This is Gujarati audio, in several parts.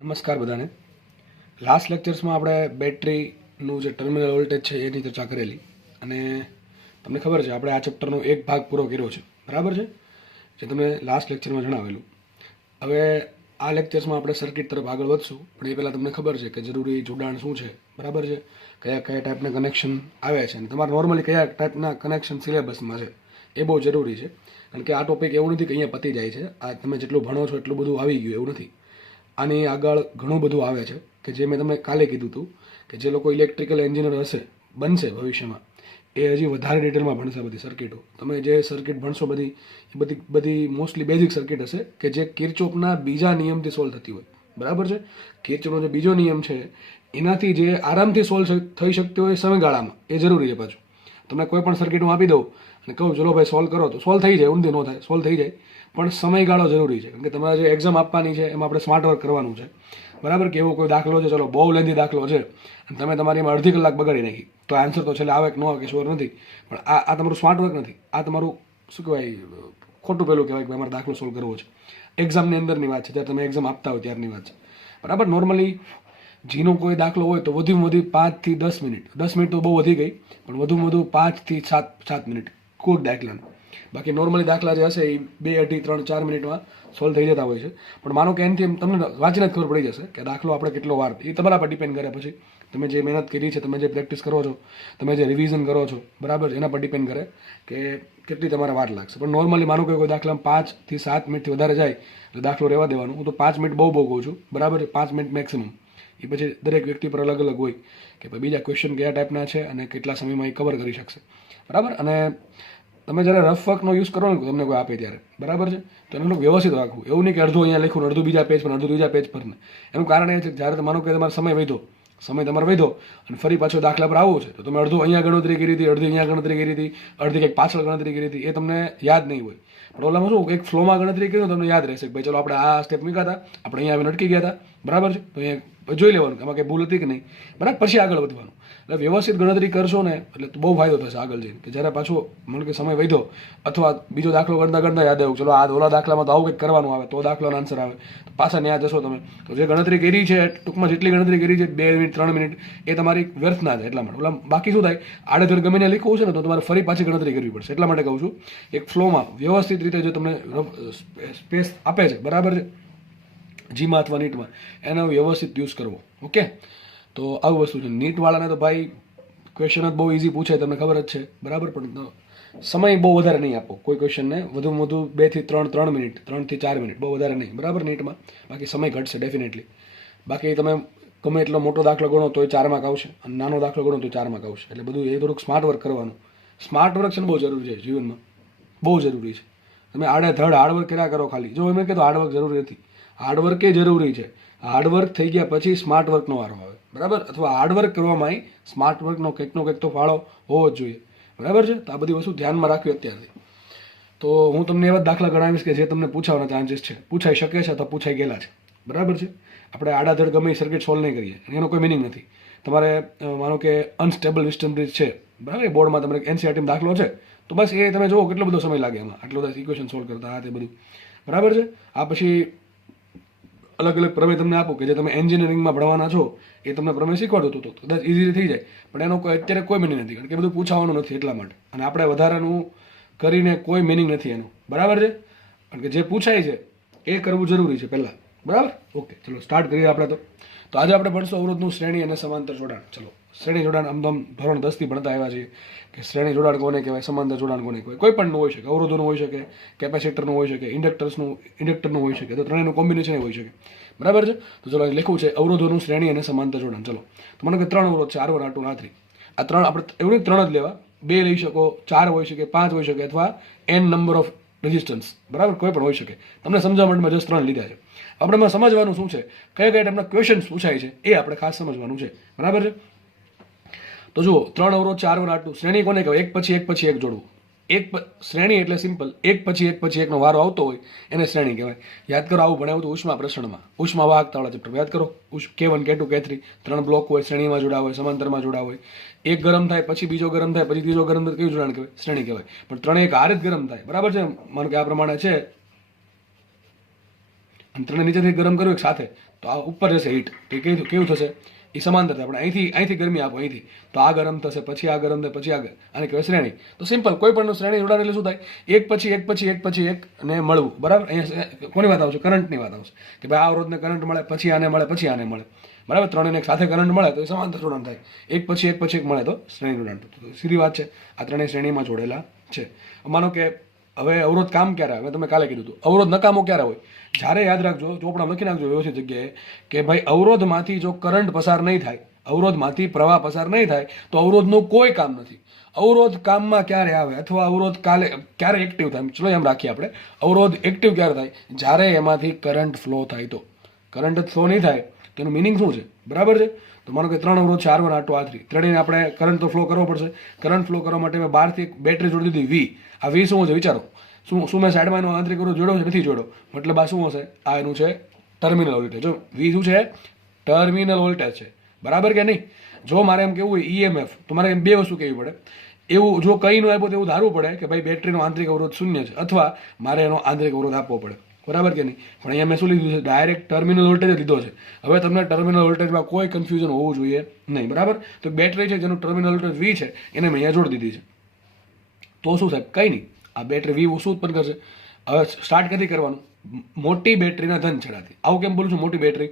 નમસ્કાર બધાને. લાસ્ટ લેક્ચર્સમાં આપણે બેટરીનું જે ટર્મિનલ વોલ્ટેજ છે એની ચર્ચા કરેલી અને તમને ખબર છે આપણે આ ચેપ્ટરનો એક ભાગ પૂરો કર્યો છે, બરાબર છે, જે તમને લાસ્ટ લેક્ચરમાં જણાવેલું. હવે આ લેક્ચર્સમાં આપણે સર્કિટ તરફ આગળ વધશું, પણ એ પહેલાં તમને ખબર છે કે જરૂરી જોડાણ શું છે, બરાબર છે, કયા કયા ટાઈપના કનેક્શન આવે છે અને તમારે નોર્મલી કયા ટાઈપના કનેક્શન સિલેબસમાં છે એ બહુ જરૂરી છે. કારણ કે આ ટોપિક એવું નથી કે અહીંયા પતી જાય છે, આ તમે જેટલું ભણો છો એટલું બધું આવી ગયું એવું નથી. આની આગળ ઘણું બધું આવે છે કે જે મેં તમને કાલે કીધું હતું કે જે લોકો ઇલેક્ટ્રિકલ એન્જિનિયર હશે બનશે ભવિષ્યમાં એ હજી વધારે ડિટેલમાં ભણશે. બધી સર્કિટો તમે જે સર્કિટ ભણશો બધી એ બધી બધી મોસ્ટલી બેઝિક સર્કિટ હશે કે જે કિર્ચોફના બીજા નિયમથી સોલ્વ થતી હોય, બરાબર છે. કિર્ચોફનો જે બીજો નિયમ છે એનાથી જે આરામથી સોલ્વ થઈ શકતી હોય સમયગાળામાં એ જરૂરી છે. પાછું તમને કોઈ પણ સર્કિટ હું આપી દઉં અને કહું ચલો ભાઈ સોલ્વ કરો તો સોલ્વ થઈ જાય, ઊંધી ન થાય, સોલ્વ થઈ જાય, પણ સમયગાળો જરૂરી છે. કારણ કે તમારે જે એક્ઝામ આપવાની છે એમાં આપણે સ્માર્ટ વર્ક કરવાનું છે, બરાબર. કે એવો કોઈ દાખલો છે, ચલો બહુ લેન્ધી દાખલો છે અને તમે તમારી એમાં અડધી કલાક બગાડી નાખી તો આન્સર તો છેલ્લે આવે કે ન આવે કે શ્યોર નથી, પણ આ તમારું સ્માર્ટ વર્ક નથી, આ તમારું શું કહેવાય ખોટું પેલું કહેવાય કે અમારે દાખલો સોલ્વ કરવો છે. એક્ઝામની અંદરની વાત છે, જ્યારે તમે એક્ઝામ આપતા હોય ત્યારની વાત છે, બરાબર. નોર્મલી જીનો કોઈ દાખલો હોય તો વધુમાં વધુ 5 થી 10 મિનિટ, 10 મિનિટ તો બહુ વધી ગઈ, પણ વધુમાં વધુ 5 થી 7 મિનિટ કોઈ દાખલાનું. બાકી નોર્મલી દાખલા જે હશે એ 2, 2.5, 3, 4 મિનિટમાં સોલ્વ થઈ જતા હોય છે. પણ માનો કે એનાથી તમને વાંચીને જ ખબર પડી જશે કે દાખલો આપણે કેટલો વાર, એ તમારા પર ડિપેન્ડ કરે. પછી તમે જે મહેનત કરી છે, તમે જે પ્રેક્ટિસ કરો છો, તમે જે રિવિઝન કરો છો, બરાબર, એના પર ડિપેન્ડ કરે કે કેટલી તમારે વાર લાગશે. પણ નોર્મલી માનો કે કોઈ દાખલામાં 5 થી 7 મિનિટથી વધારે જાય એટલે દાખલો રહેવા દેવાનું. હું તો 5 મિનિટ બહુ કહું છું, બરાબર, 5 મિનિટ મેક્સિમમ. એ પછી દરેક વ્યક્તિ પર અલગ અલગ હોય કે ભાઈ બીજા ક્વેશ્ચન કયા ટાઈપના છે અને કેટલા સમયમાં એ કવર કરી શકશે, બરાબર. અને તમે જ્યારે રફ વર્કનો યુઝ કરો ને તમને કોઈ આપે ત્યારે, બરાબર છે, તો એનું વ્યવસ્થિત રાખવું. એવું નહીં કે અડધું અહીંયા લખ્યું, અડધું બીજા પેજ પર, અડધું ત્રીજા પેજ પર ને. એનું કારણ એ છે કે જ્યારે માનો કે તમારો સમય તમારો વધ્યો અને ફરી પાછો દાખલા પર આવવું છે તો તમે અડધું અહીંયા ગણતરી કરી હતી, અડધી અહીંયા ગણતરી કરી હતી, અડધી કંઈક પાછળ ગણતરી કરી હતી, એ તમને યાદ નહીં હોય. પણ ઓલામાં શું એક ફ્લોમાં ગણતરી કરી તમને યાદ રહેશે કે ભાઈ ચલો આપણે આ સ્ટેપ મૂક્યા હતા, આપણે અહીંયા આવીને અટકી ગયા હતા, બરાબર છે, તો અહીંયા જોઈ લેવાનું કે આમાં કંઈ ભૂલ હતી કે નહીં, બરાબર, પછી આગળ વધવાનું. એટલે વ્યવસ્થિત ગણતરી કરશો ને એટલે બહુ ફાયદો થશે આગળ જઈને. કે જ્યારે પાછો મને કે સમય વધ્યો અથવા બીજો દાખલો ગણતા ગણતા યાદ આવ્યું ચલો આ ઓલા દાખલામાં તો આવું કંઈક કરવાનું આવે તો દાખલાનો આન્સર આવે, તો પાછા ત્યાં જશો તમે તો જે ગણતરી કરી છે ટૂંકમાં જેટલી ગણતરી કરી છે 2 મિનિટ 3 મિનિટ એ તમારી વ્યર્થ ના જાય. એટલા માટે ઓલા બાકી શું થાય, આડેધડ ગમે ને લખવું છે ને તો તમારે ફરી પાછી ગણતરી કરવી પડશે. એટલા માટે કહું છું એક ફ્લોમાં વ્યવસ્થિત રીતે જો તમને સ્પેસ આપે છે, બરાબર છે, જીમાં અથવા નીટમાં એનો વ્યવસ્થિત યુઝ કરવો. ઓકે, તો આવું વસ્તુ છે. નીટવાળાને તો ભાઈ ક્વેશ્ચન જ બહુ ઇઝી પૂછે, તમને ખબર જ છે, બરાબર, પણ સમય બહુ વધારે નહીં આપો કોઈ ક્વેશ્ચનને. વધુમાં વધુ 2 થી 3 મિનિટ, 3 થી 4 મિનિટ, બહુ વધારે નહીં, બરાબર. નીટમાં બાકી સમય ઘટશે ડેફિનેટલી. બાકી તમે ગમે એટલો મોટો દાખલો ગણો તો એ 4 માર્ક આવશે અને નાનો દાખલો ગણો તો 4 માર્ક આવશે. એટલે બધું એ થોડુંક સ્માર્ટ વર્ક કરવાનું. સ્માર્ટ વર્ક છે ને બહુ જરૂરી છે જીવનમાં, બહુ જરૂરી છે. તમે આડેધડ હાર્ડવર્ક કર્યા કરો ખાલી, જો એમ કહેતો હાર્ડવર્ક જરૂરી નથી, હાર્ડવર્ક એ જરૂરી છે. હાર્ડવર્ક થઈ ગયા પછી સ્માર્ટ વર્કનો વારો આવે, બરાબર. અથવા હાર્ડવર્ક કરવામાં સ્માર્ટ વર્કનો કંઈક તો ફાળો હોવો જ જોઈએ, બરાબર છે. તો આ બધી વસ્તુ ધ્યાનમાં રાખવી અત્યારથી. તો હું તમને એવા દાખલા ગણાવીશ કે જે તમને પૂછાવાના ચાન્સીસ છે, પૂછાઈ શકે છે અથવા પૂછાઈ ગયેલા છે, બરાબર છે. આપણે આડાધડ ગમે સર્કિટ સોલ્વ નહીં કરીએ, એનો કોઈ મિનિંગ નથી. તમારે માનો કે અનસ્ટેબલ વિસ્ટમ બ્રિજ છે, બરાબર, બોર્ડમાં તમને એનસીઆરટીમાં દાખલો છે તો બસ એ તમે જુઓ કેટલો બધો સમય લાગે એમાં, આટલો બધા ઇક્વેશન સોલ્વ કરતા આ તે બધું, બરાબર છે. આ પછી અલગ અલગ પ્રમેય તમને આપું કે જે તમે એન્જિનિયરિંગમાં ભણવાના છો એ તમને પ્રમેય શીખવાડતો હતો, કદાચ ઇઝીલી થઈ જાય, પણ એનો કોઈ અત્યારે કોઈ મિનિંગ નથી. કારણ કે બધું પૂછાવાનું નથી એટલા માટે, અને આપણે વધારાનું કરીને કોઈ મિનિંગ નથી એનું, બરાબર છે. કારણ કે જે પૂછાય છે એ કરવું જરૂરી છે પહેલાં, બરાબર. ઓકે, ચલો સ્ટાર્ટ કરીએ આપણે. તો આજે આપણે ભણશું અવરોધનું શ્રેણી અને સમાંતર જોડાણ. ચલો શ્રેણી જોડાણ આમ તો ધોરણ 10 થી ભણતા આવ્યા છીએ કે શ્રેણી જોડાણ કોને કહેવાય, સમાંતર જોડાણ કોને કહેવાય. કોઈ પણનું હોઈ શકે, અવરોધોનું હોઈ શકે, કેપેસિટરનું હોઈ શકે, ઇન્ડક્ટરનું હોઈ શકે, તો ત્રણેયનું કોમ્બિનેશન હોઈ શકે, બરાબર છે. તો ચલો લખવું છે અવરોધોનું શ્રેણી અને સમાંતર જોડાણ. ચલો તો મને કે 3 અવરોધ છે, R1, R2, R3. આ 3 આપણે એવું નહીં 3 જ લેવા, 2 લઈ શકો, 4 હોઈ શકે, 5 હોઈ શકે, અથવા n નંબર ઓફ રેઝિસ્ટન્સ, બરાબર, કોઈ પણ હોઈ શકે. તમને સમજાવવા માટે મેં જસ્ટ 3 લીધા છે. આપણે એમાં સમજવાનું શું છે, કયા કયા ટાઈપના ક્વેશ્ચન્સ પૂછાય છે એ આપણે ખાસ સમજવાનું છે, બરાબર છે. તો જુઓ 3 અવરોધ છે, R1, R2. શ્રેણી કોને કહેવાય, એક પછી એક જોડવું. શ્રેણી એટલે સિમ્પલ, એક પછી એકનો વારો આવતો હોય એને શ્રેણી કહેવાય. યાદ કરો આવું ભણાવ્યું હતું ઉષ્મા પ્રસરણમાં, ઉષ્મા વાહકતાવાળા ચેપ્ટર યાદ કરો. K1, K2, K3 3 બ્લોક હોય, શ્રેણીમાં જોડા હોય, સમાંતરમાં જોડા હોય. એક ગરમ થાય પછી બીજો ગરમ થાય પછી ત્રીજો ગરમ થાય, કયું જોડાણ કહેવાય, શ્રેણી કહેવાય. પણ ત્રણેય એક હારે જ ગરમ થાય, બરાબર છે. માનો કે આ પ્રમાણે છે અને ત્રણે નીચેથી ગરમ કર્યું એક સાથે તો આ ઉપર જશે હીટ તો એ કેવું થશે એ સમાંતર થાય. આપણે અહીંથી ગરમી આપો અહીંથી તો આ ગરમ થશે, પછી આ ગરમ થાય, પછી આ આને કહેવાય શ્રેણી. તો સિમ્પલ કોઈ પણ શ્રેણી જોડાણ એટલે શું થાય, એક પછી એક પછી એક પછી એક ને મળવું. બરાબર, અહીંયા કોની વાત આવશે, કરંટની વાત આવશે કે ભાઈ આ અવરોધને કરંટ મળે, પછી આને મળે, પછી આને મળે. બરાબર, ત્રણેયને એક સાથે કરંટ મળે તો એ સમાંતર જોડાણ થાય. એક પછી એક મળે તો શ્રેણી જોડાણ. તો સીધી વાત છે, આ ત્રણેય શ્રેણીમાં જોડેલા છે. માનો કે હવે અવરોધ કામ ક્યારે આવે, તમે કાલે કીધું હતું અવરોધ નકામો ક્યારે હોય, જ્યારે યાદ રાખજો ચોપડા લખી નાખજો વ્યવસ્થિત જગ્યાએ કે ભાઈ અવરોધમાંથી જો કરંટ પસાર નહીં થાય, અવરોધમાંથી પ્રવાહ પસાર નહીં થાય તો અવરોધનું કોઈ કામ નથી. અવરોધ કામમાં ક્યારે આવે અથવા અવરોધ ક્યારે એક્ટિવ થાય, ચલો એમ રાખીએ આપણે, અવરોધ એક્ટિવ ક્યારે થાય, જ્યારે એમાંથી કરંટ ફ્લો થાય. તો કરંટ જ ફ્લો નહીં થાય તેનું મિનિંગ શું છે, બરાબર છે. તો માનો કે 3 અવરોધ છે R1 R2 R3, ત્રણેયને આપણે કરંટ તો ફ્લો કરવો પડશે. કરંટ ફ્લો કરવા માટે મેં બહારથી એક બેટરી જોડી દીધી V. આ V શું છે વિચારો, શું મેં સાઈડમાં એનો આંતરિક અવરોધ જોડ્યો છે, નથી જોડ્યો, મતલબ આ શું હશે, આ એનું છે ટર્મિનલ વોલ્ટેજ. જો V શું છે, ટર્મિનલ વોલ્ટેજ છે, બરાબર કે નહીં. જો મારે એમ કેવું હોય EMF તો મારે એમ બે વસ્તુ કહેવી પડે. એવું જો કંઈ નું આપ્યું તો એવું ધારવું પડે કે ભાઈ બેટરીનો આંતરિક અવરોધ 0 છે અથવા મારે એનો આંતરિક અવરોધ આપવો પડે, બરાબર કે નહીં. પણ અહીંયા મેં શું લીધું છે, ડાયરેક્ટ ટર્મિનલ વોલ્ટેજ લીધો છે. હવે તમને ટર્મિનલ વોલ્ટેજમાં કોઈ કન્ફ્યુઝન હોવું જોઈએ નહીં, બરાબર. તો બેટરી છે જેનું ટર્મિનલ વોલ્ટેજ V છે એને મેં અહીંયા જોડી દીધી છે. તો શું સાહેબ, કંઈ નહીં, આ બેટરી V શું ઉત્પન્ન કરશે. હવે સ્ટાર્ટ ક્યાંથી કરવાનું, મોટી બેટરીના ધન છેડાથી. આવું કેમ બોલું છું, મોટી બેટરી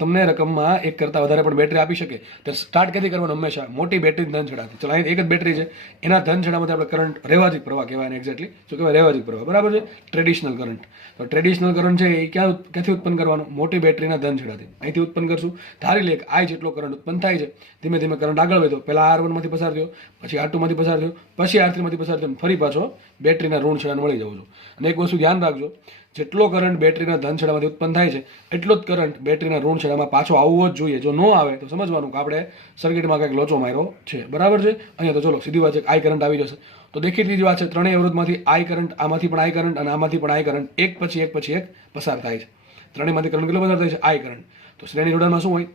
તમને રકમમાં એક કરતાં વધારે પણ બેટરી આપી શકે તો સ્ટાર્ટ ક્યાંથી કરવાનું, હંમેશા મોટી બેટરી ધન છેડાથી. ચલો અહીં એક જ બેટરી છે, એના ધન છેડામાંથી આપણે કરંટ રેવાજીક પ્રવાહ કહેવાય, એક્ઝેક્ટલી શું કહેવાય, રેવાજીક પ્રવાહ, બરાબર છે, ટ્રેડિશનલ કરંટ. તો ટ્રેડિશનલ કરંટ છે એ ક્યાંથી ઉત્પન્ન કરવાનો, મોટી બેટરીના ધન છેડાથી. અહીંથી ઉત્પન્ન કરશું, ધારી લે કે I જેટલો કરંટ ઉત્પન્ન થાય છે. ધીમે ધીમે કરંટ આગળ વધ્યો, પહેલા R1 માંથી પસાર થયો, પછી R2 માંથી પસાર થયો, પછી R3 માંથી પસાર થયો, ફરી પાછો બેટરીના ઋણ છેડાને મળી જવું છું. અને એક વસ્તુ ધ્યાન રાખજો, જેટલો કરંટ બેટરીના ધન છેડામાંથી ઉત્પન્ન થાય છે એટલો જ કરંટ બેટરીના ઋણ છેડામાં પાછો આવવો જ જોઈએ. જો ન આવે તો સમજવાનું કે આપણે સર્કિટમાં કંઈક લોચો માર્યો છે, બરાબર છે. અહીંયા તો ચલો સીધી વાત છે, I કરંટ આવી જશે. તો દેખીતી જ વાત છે, ત્રણેય અવરોધમાંથી I કરંટ, આમાંથી પણ I કરંટ અને આમાંથી પણ I કરંટ એક પછી એક પસાર થાય છે. ત્રણેયમાંથી કરંટ કેટલો પસાર થાય છે, I કરંટ. તો શ્રેણી જોડાણમાં શું હોય,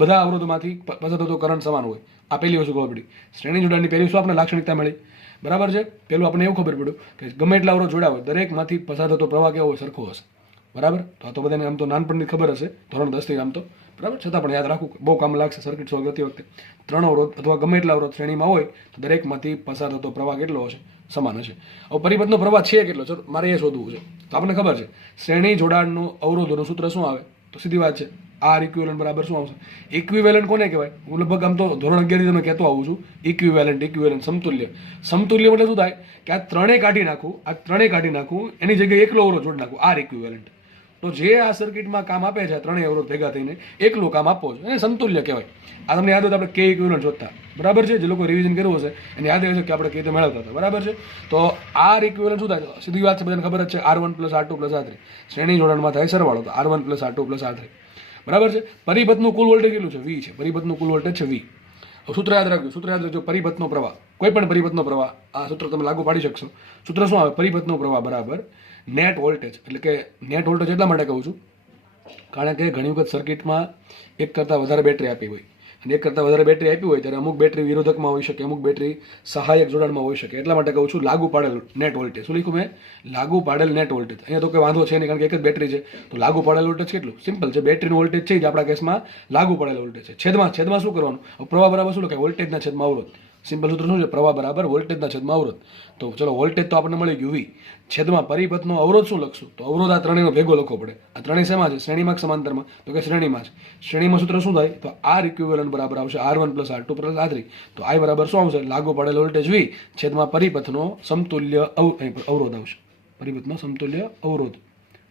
બધા અવરોધોમાંથી પસાર થતો કરંટ સમાન હોય. આ પહેલી વસ્તુ ખબર પડી. શ્રેણી જોડાણની પહેલી શું આપણે લાક્ષણિકતા મળી, બરાબર છે. પેલું આપણને એવું ખબર પડ્યું કે ગમે એટલા અવરોધ જોડ્યા હોય દરેકમાંથી પસાર થતો પ્રવાહ કેવો હોય, સરખો હશે, બરાબર. તો આ તો બધાને આમ તો નાનપણની ખબર હશે, ધોરણ 10 થી આમ તો, બરાબર. છતાં પણ યાદ રાખવું બહુ કામ લાગશે સર્કિટ સોલ્વ કરતી વખતે. 3 અવરોધ અથવા ગમે એટલા અવરોધ શ્રેણીમાં હોય તો દરેકમાંથી પસાર થતો પ્રવાહ કેટલો હશે, સમાન હશે. હવે પરિબળનો પ્રવાહ છે કેટલો, ચલો મારે એ શોધવું છે. તો આપણને ખબર છે શ્રેણી જોડાણનું અવરોધોનું સૂત્ર શું આવે, તો સીધી વાત છે R ઇક્વિવેલન્ટ બરાબર શું આવશે. ઇક્વિવેલન્ટ કોને કહેવાય, હું લગભગ આમ તો ધોરણ 11 થી તમને કહેતો આવું છું, ઇક્વિવેલન્ટ સમતુલ્ય. સમતુલ્ય એટલે શું થાય કે આ ત્રણેય કાઢી નાખું, એની જગ્યાએ એકલો અવરોધ જોડી નાખું, R ઇક્વિવેલન્ટ. તો જે આ સર્કિટમાં કામ આપે છે ત્રણેય અવરોધ ભેગા થઈને એકલું કામ આપવો છે એને સમતુલ્ય કહેવાય. આ તમને યાદ હોય તો આપણે K ઇક્વિવેલન્ટ શોધતા, બરાબર છે. જે લોકો રિવિઝન કર્યું હશે એને યાદ હશે કે આપણે કઈ રીતે મેળવતા હતા, બરાબર છે. તો R ઇક્વિવેલન્ટ શું થાય, સીધી વાત છે, બધાને ખબર જ છે, R1 + R2 + R3 શ્રેણી જોડાણમાં થાય સરવાળો, તો R1 + R2 + R3, બરાબર છે. પરિપથનું કુલ વોલ્ટેજ કેટલું છે, V છે, પરિપથનું કુલ વોલ્ટેજ છે V. સૂત્ર યાદ રાખજો, પરિપથનો પ્રવાહ, કોઈ પણ પરિપથનો પ્રવાહ, આ સૂત્ર તમે લાગુ પાડી શકશો. સૂત્ર શું આવે, પરિપથનો પ્રવાહ બરાબર નેટ વોલ્ટેજ. એટલે કે નેટ વોલ્ટેજ એટલા માટે કહું છું કારણ કે ઘણી વખત સર્કિટમાં એક કરતાં વધારે બેટરી આપી હોય અને એક કરતાં વધારે બેટરી આપી હોય ત્યારે અમુક બેટરી વિરોધકમાં હોઈ શકે, અમુક બેટરી સહાયક જોડાણમાં હોઈ શકે. એટલા માટે કહું છું લાગુ પાડેલ નેટ વોલ્ટેજ. શું લખ્યું મેં, લાગુ પાડેલ નેટ વોલ્ટેજ. અહીંયા તો કોઈ વાંધો છે નહીં કારણ કે એક જ બેટરી છે. તો લાગુ પાડેલ વોલ્ટેજ કેટલું, સિમ્પલ છે, બેટરીનું વોલ્ટેજ છે જ આપણા કેસમાં લાગુ પાડેલ વોલ્ટેજ છે. છેદમાં શું કરવાનું, પ્રવાહ બરાબર શું લખાય, વોલ્ટેજના છેદમાં અવરોધ. સિમ્પલ સૂત્ર શું છે, પ્રવાહ બરાબર વોલ્ટેજના છેદમાં અવરોધ. તો ચલો વોલ્ટેજ તો આપણને મળી ગયું V, છેદમાં પરિપથનો અવરોધ શું લખશું, તો અવરોધ આ ત્રણેયનો ભેગો લખવો પડે. આ ત્રણેય શેમાં છે, શ્રેણીમાં કે સમાંતરમાં, તો કે શ્રેણીમાં છે. શ્રેણીમાં સૂત્ર શું થાય, તો R ઇક્વિવેલન્ટ બરાબર આવશે R1 + R2 + R3. તો I બરાબર શું આવશે, લાગુ પડેલ વોલ્ટેજ V છેદમાં પરિપથનો સમતુલ્ય અવરોધ આવશે, પરિપથનો સમતુલ્ય અવરોધ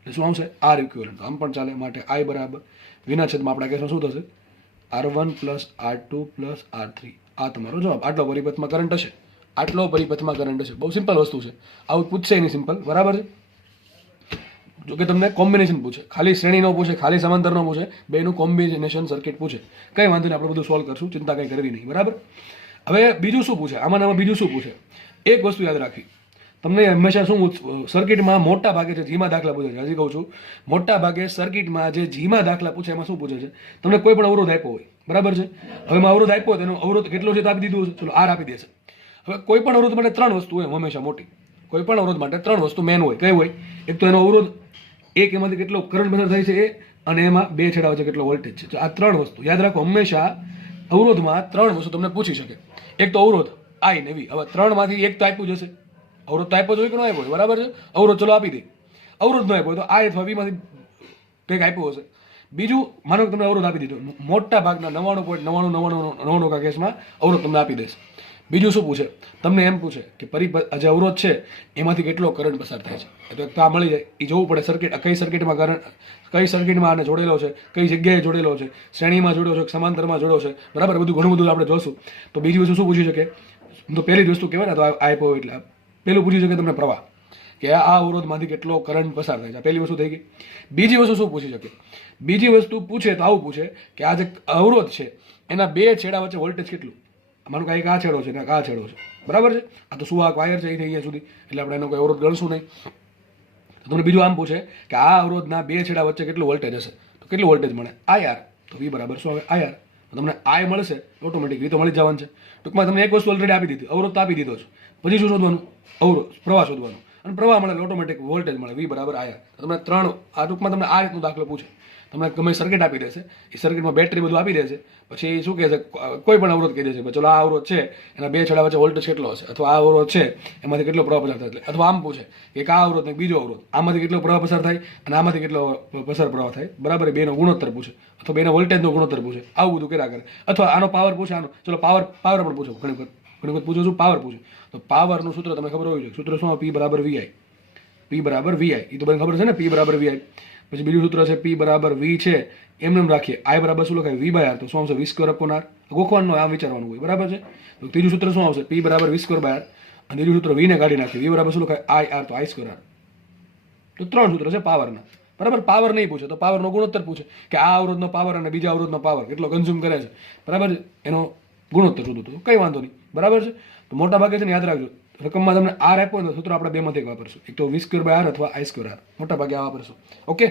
એટલે શું આવશે, R ઇક્વિવેલન્ટ. આમ પણ ચાલે, માટે I બરાબર વિના છેદમાં આપણા કેસમાં શું થશે, R1 + R2 + R3. આ તમારો જવાબ. આટલો પરિપથમાં કરંટ હશે, બહુ સિમ્પલ વસ્તુ છે, આવું પૂછશે નહીં, સિમ્પલ, બરાબર છે. જો કે તમને કોમ્બિનેશન પૂછે, ખાલી શ્રેણી નો પૂછે, ખાલી સમાંતર નો પૂછે, બેનું કોમ્બિનેશન સર્કિટ પૂછે, કંઈ વાંધો નહીં, આપણે બધું સોલ્વ કરશું, ચિંતા કંઈ કરવી નહીં, બરાબર. હવે બીજું શું પૂછે, આમાં બીજું શું પૂછે, એક વસ્તુ યાદ રાખવી, તમને હંમેશા શું સર્કિટમાં મોટા ભાગે જે જીમાં દાખલા પૂછે છે, હજી કહું છું, મોટા ભાગે સર્કિટમાં જે જીમાં દાખલા પૂછે એમાં શું પૂછે છે, તમને કોઈ પણ અવરોધ આપ્યો હોય, બરાબર છે. હવે એમાં અવરોધ આપ્યો હોય તેનો અવરોધ કેટલો છે તો આપી દીધું હશે, ચલો R આપી દેશે. હવે કોઈ પણ અવરોધ માટે 3 વસ્તુ હોય હંમેશા મોટી, કોઈ પણ અવરોધ માટે 3 વસ્તુ મેન હોય, કઈ હોય, એક તો એનો અવરોધ એક એમાંથી કેટલો કરંટ પસાર થાય છે એ, અને એમાં બે છેડા વચ્ચે કેટલો વોલ્ટેજ છે. તો આ ત્રણ વસ્તુ યાદ રાખો. હંમેશા અવરોધમાં ત્રણ વસ્તુ તમને પૂછી શકે. એક તો અવરોધ આઈ ને વી. હવે ત્રણમાંથી એક તો આપ્યું જશે. અવરોધ તો આપ્યો જ હોય કે ન આપ્યો હોય, બરાબર છે. અવરોધ ચલો આપી દે. અવરોધ ન આપ્યો હોય તો આઈ અથવા વીમાંથી કંઈક આપ્યું હશે. બીજું, માનો કે તમને અવરોધ આપી દીધો, મોટા ભાગના 99.9999 કેસમાં અવરોધ તમને આપી દેશે. બીજું શું પૂછે? તમને એમ પૂછે કે જે અવરોધ છે એમાંથી કેટલો કરંટ પસાર થાય છે. તો એક તો આ મળી જાય. એ જોવું પડે સર્કિટ, કઈ સર્કિટમાં કરંટ, કઈ સર્કિટમાં આને જોડેલો છે, કઈ જગ્યાએ જોડેલો છે, શ્રેણીમાં જોડ્યો છે, સમાંતરમાં જોડ્યો છે, બરાબર. બધું ઘણું બધું આપણે જોશું. તો બીજી વસ્તુ શું પૂછી શકે? તો પહેલી જ વસ્તુ કહેવાય ને, તો આપ્યો એટલે પહેલું પૂછી શકે તમને પ્રવાહ, કે આ અવરોધમાંથી કેટલો કરંટ પસાર થાય છે. પહેલી વસ્તુ થઈ ગઈ. બીજી વસ્તુ શું પૂછી શકે? બીજી વસ્તુ પૂછે તો આવું પૂછે કે આ જે અવરોધ છે એના બે છેડા વચ્ચે વોલ્ટેજ કેટલું. માનો કે એક આ છેડો છે ને આ છેડો છે, બરાબર છે. આ તો શું આ વાયર છે એ થઈ અહીંયા સુધી, એટલે આપણે એનો કોઈ અવરોધ ગણશું નહીં. તમને બીજું આમ પૂછે કે આ અવરોધના બે છેડા વચ્ચે કેટલું વોલ્ટેજ હશે, તો કેટલું વોલ્ટેજ મળે? IR. તો V બરાબર શું આવે? IR. તમને I મળશે ઓટોમેટિક, V તો મળી જવાનું છે. ટૂંકમાં તમને એક વસ્તુ ઓલરેડી આપી દીધી, અવરોધ તો આપી દીધો છે. પછી શું શોધવાનું? અવરોધ, પ્રવાહ શોધવાનો. અને પ્રવાહ મળે ઓટોમેટિક વોલ્ટેજ મળે, V બરાબર IR. તમને ત્રણ, આ ટૂંકમાં તમને આ રીતનો દાખલો પૂછે. તમને ગમે સર્કિટ આપી દેશે, એ સર્કિટમાં બેટરી બધું આપી દેશે, પછી શું કહે છે, કોઈ પણ અવરોધ કહી દેશે ચલો આ અવરોધ છે એના બે છેડા વચ્ચે વોલ્ટેજ કેટલો હશે, અથવા આ અવરોધ છે એમાંથી કેટલો પ્રવાહ પસાર થાય. અથવા આમ પૂછે કે આ અવરોધ ને બીજો અવરોધ, આમાંથી કેટલો પ્રવાહ પસાર થાય અને આમાંથી કેટલો પ્રવાહ થાય, બરાબર. બેનો ગુણોત્તર પૂછે, અથવા બેનો વોલ્ટેજનો ગુણોત્તર પૂછે. આવું બધું કર્યા કરે. અથવા આનો પાવર પૂછે, આનો ચલો પાવર પણ પૂછો. ઘણી વખત પૂછો છું પાવર પૂછે. તો પાવરનું સૂત્ર તમને ખબર હોવી જોઈએ. સૂત્ર શું? P બરાબર VI. P બરાબર VI, એ તો બધાને ખબર છે ને, P બરાબર VI. પછી બીજું સૂત્ર છે P બરાબર V છે, એમને રાખીએ. I બરાબર શું લખાય? V/R. તો શું આવશે? V²/R. ગોખવાનું આમ વિચારવાનું હોય, બરાબર છે. તો ત્રીજું સૂત્ર શું આવશે? P બરાબર V²/R. અને ત્રીજું સૂત્ર V ને કાઢી નાખીએ. V બરાબર શું લખાય? IR. તો I²R. તો ત્રણ સૂત્ર છે પાવરના, બરાબર. પાવર નહીં પૂછે તો પાવરનો ગુણોત્તર પૂછે કે આ અવરોધનો પાવર અને બીજા અવરોધનો પાવર કેટલો કન્ઝ્યુમ કરે છે, બરાબર. એનો ગુણોત્તર શોધો તો કંઈ વાંધો નહીં, બરાબર છે. તો મોટા ભાગે છે ને યાદ રાખજો, રકમમાં તમને R આપ્યો ને સૂત્ર આપણે બેમાંથી એક વાપરશું. એક તો V²/R અથવા I²R. મોટા ભાગે આ વાપરશું. ઓકે.